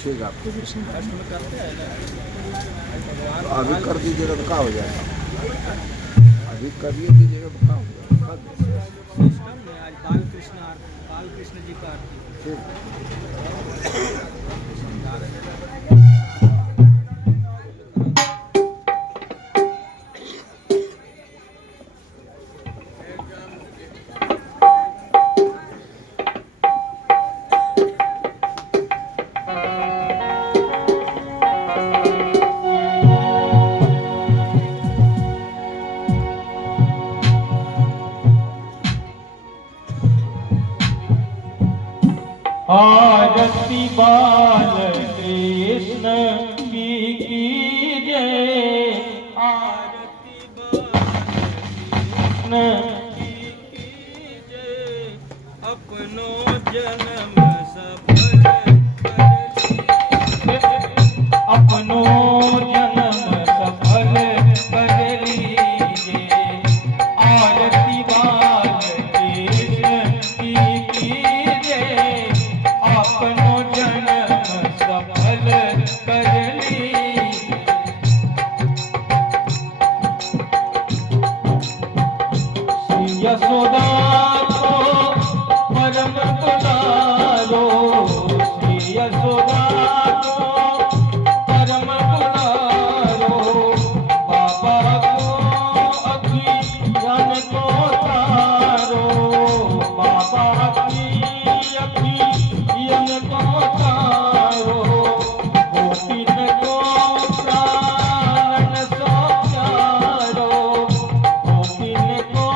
पूछिएगा आपको कृष्ण तो अभी कर दीजिएगा तो क्या हो जाएगा? अभी करिए दीजिएगा तो क्या हो जाएगा? आज बाल कृष्ण जी का ठीक। आरती बाल कृष्ण की कीजिए, आरती बाल कृष्ण की कीजिए, अपनो जन्म सफल कर लीजिए, अपनो जन्म सफल कर लीजिए। आरती बाल कृष्ण की कीजिए, अपनो जन्म सफल कर लीजिए। श्री यशोदा को परम दुलारो, श्री यशोदा को परम दुलारो, बाबा को अखियान को तारो, बाबा की अखियान को तारो, गोपीन को प्राण सो प्यारो, गोपीन को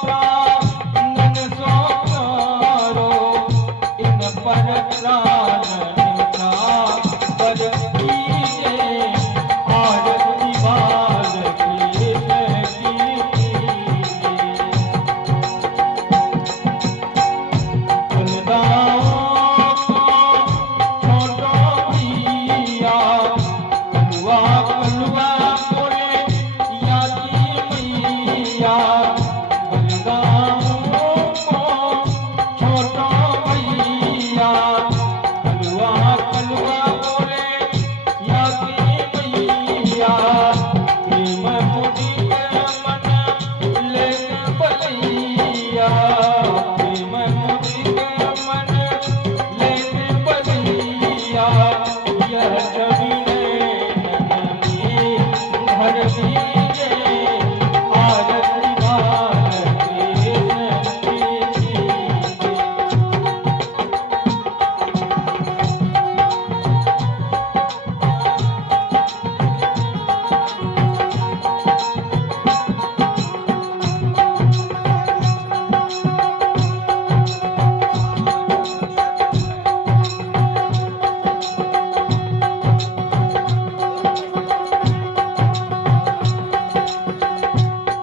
प्राण सो प्यारो, इन पर प्राण पर कीजिए। आरती बाल कृष्ण की कीजिए। बलदाओं को छोटो दिया, कलुआ कलुआ बोले या की मैया, बलदाओं को छोटो भैया, कलुआ कलुआ बोले या की मैया, प्रेम मुझी के मन ले बलैया, प्रेम मुझी के मन ले बलैया, यह जमीने नन्ही भर दीजिए। आरती बाल कृष्ण की कीजिए।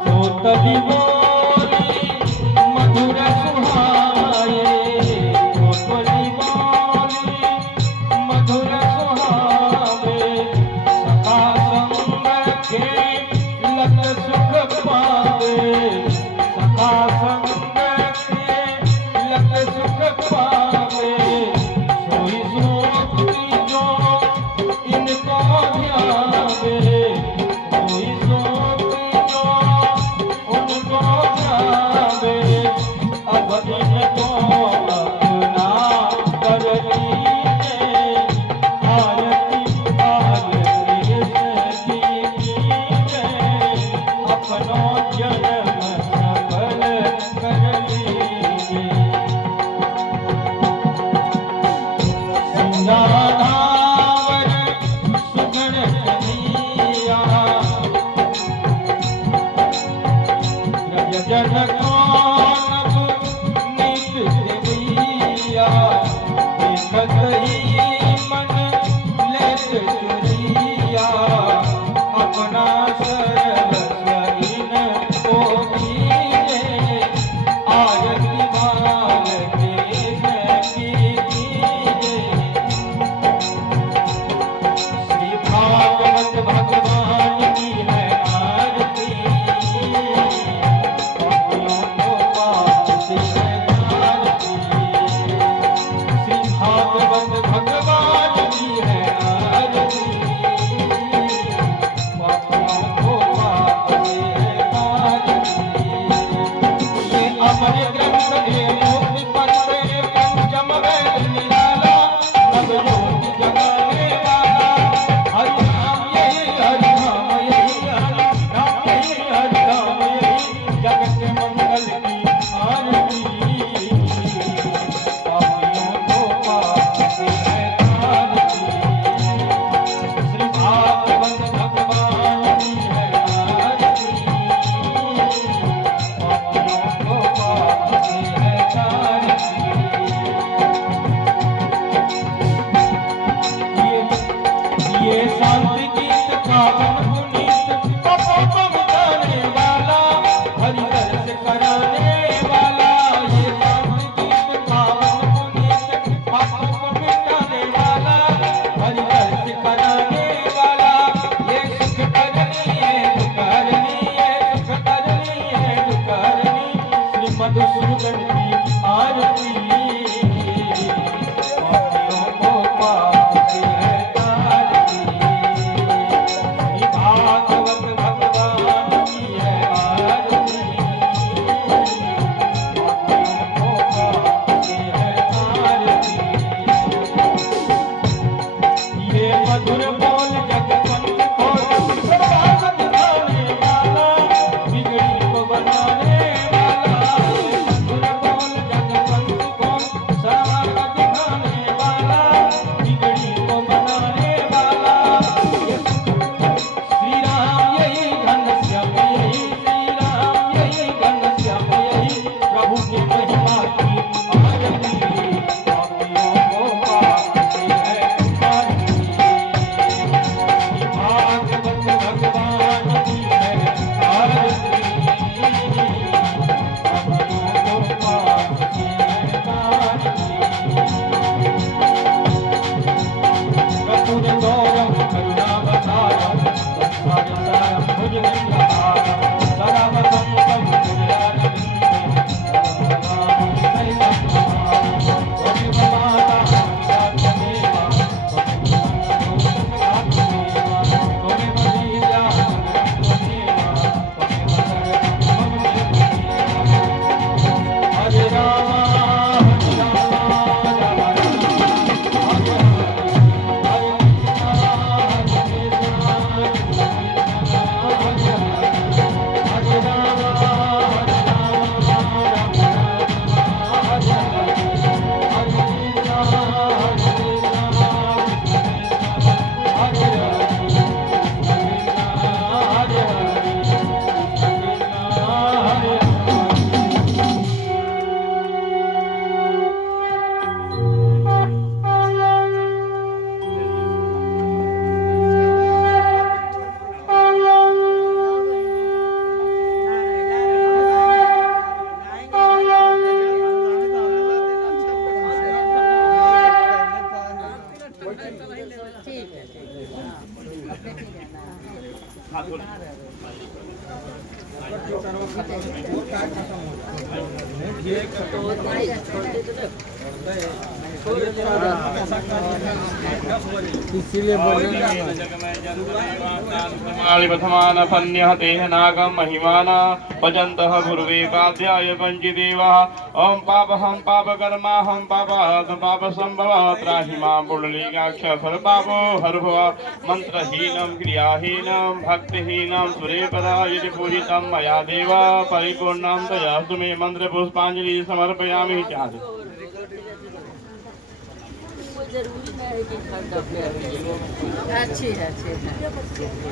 तोतली बोली मधुर सुहाए, तोतली बोली मधुर सुहावे, सखा संग खेलत सुख पावे, सखा संग खेलत सुख पावे, सोई सोती जो इनको ध्यावे, सोई सोती जो उनको तेह नागम महिमाना भजन्तः गुरुवे काध्याय पंचदेवा ओम पाप हम पाप कर्मा हम पापात् पाप संभव त्राहि मां पुंडलीकाक्ष फल पापो हर भव मंत्रहीनं क्रियाहीनं भक्तिहीनं सुरेपदा यदि पूजितं मया देव परिपूर्णं तयास्तु मे मंत्र पुष्पांजलि समर्पयामि चार्य जरूरी नहीं है कि अच्छी है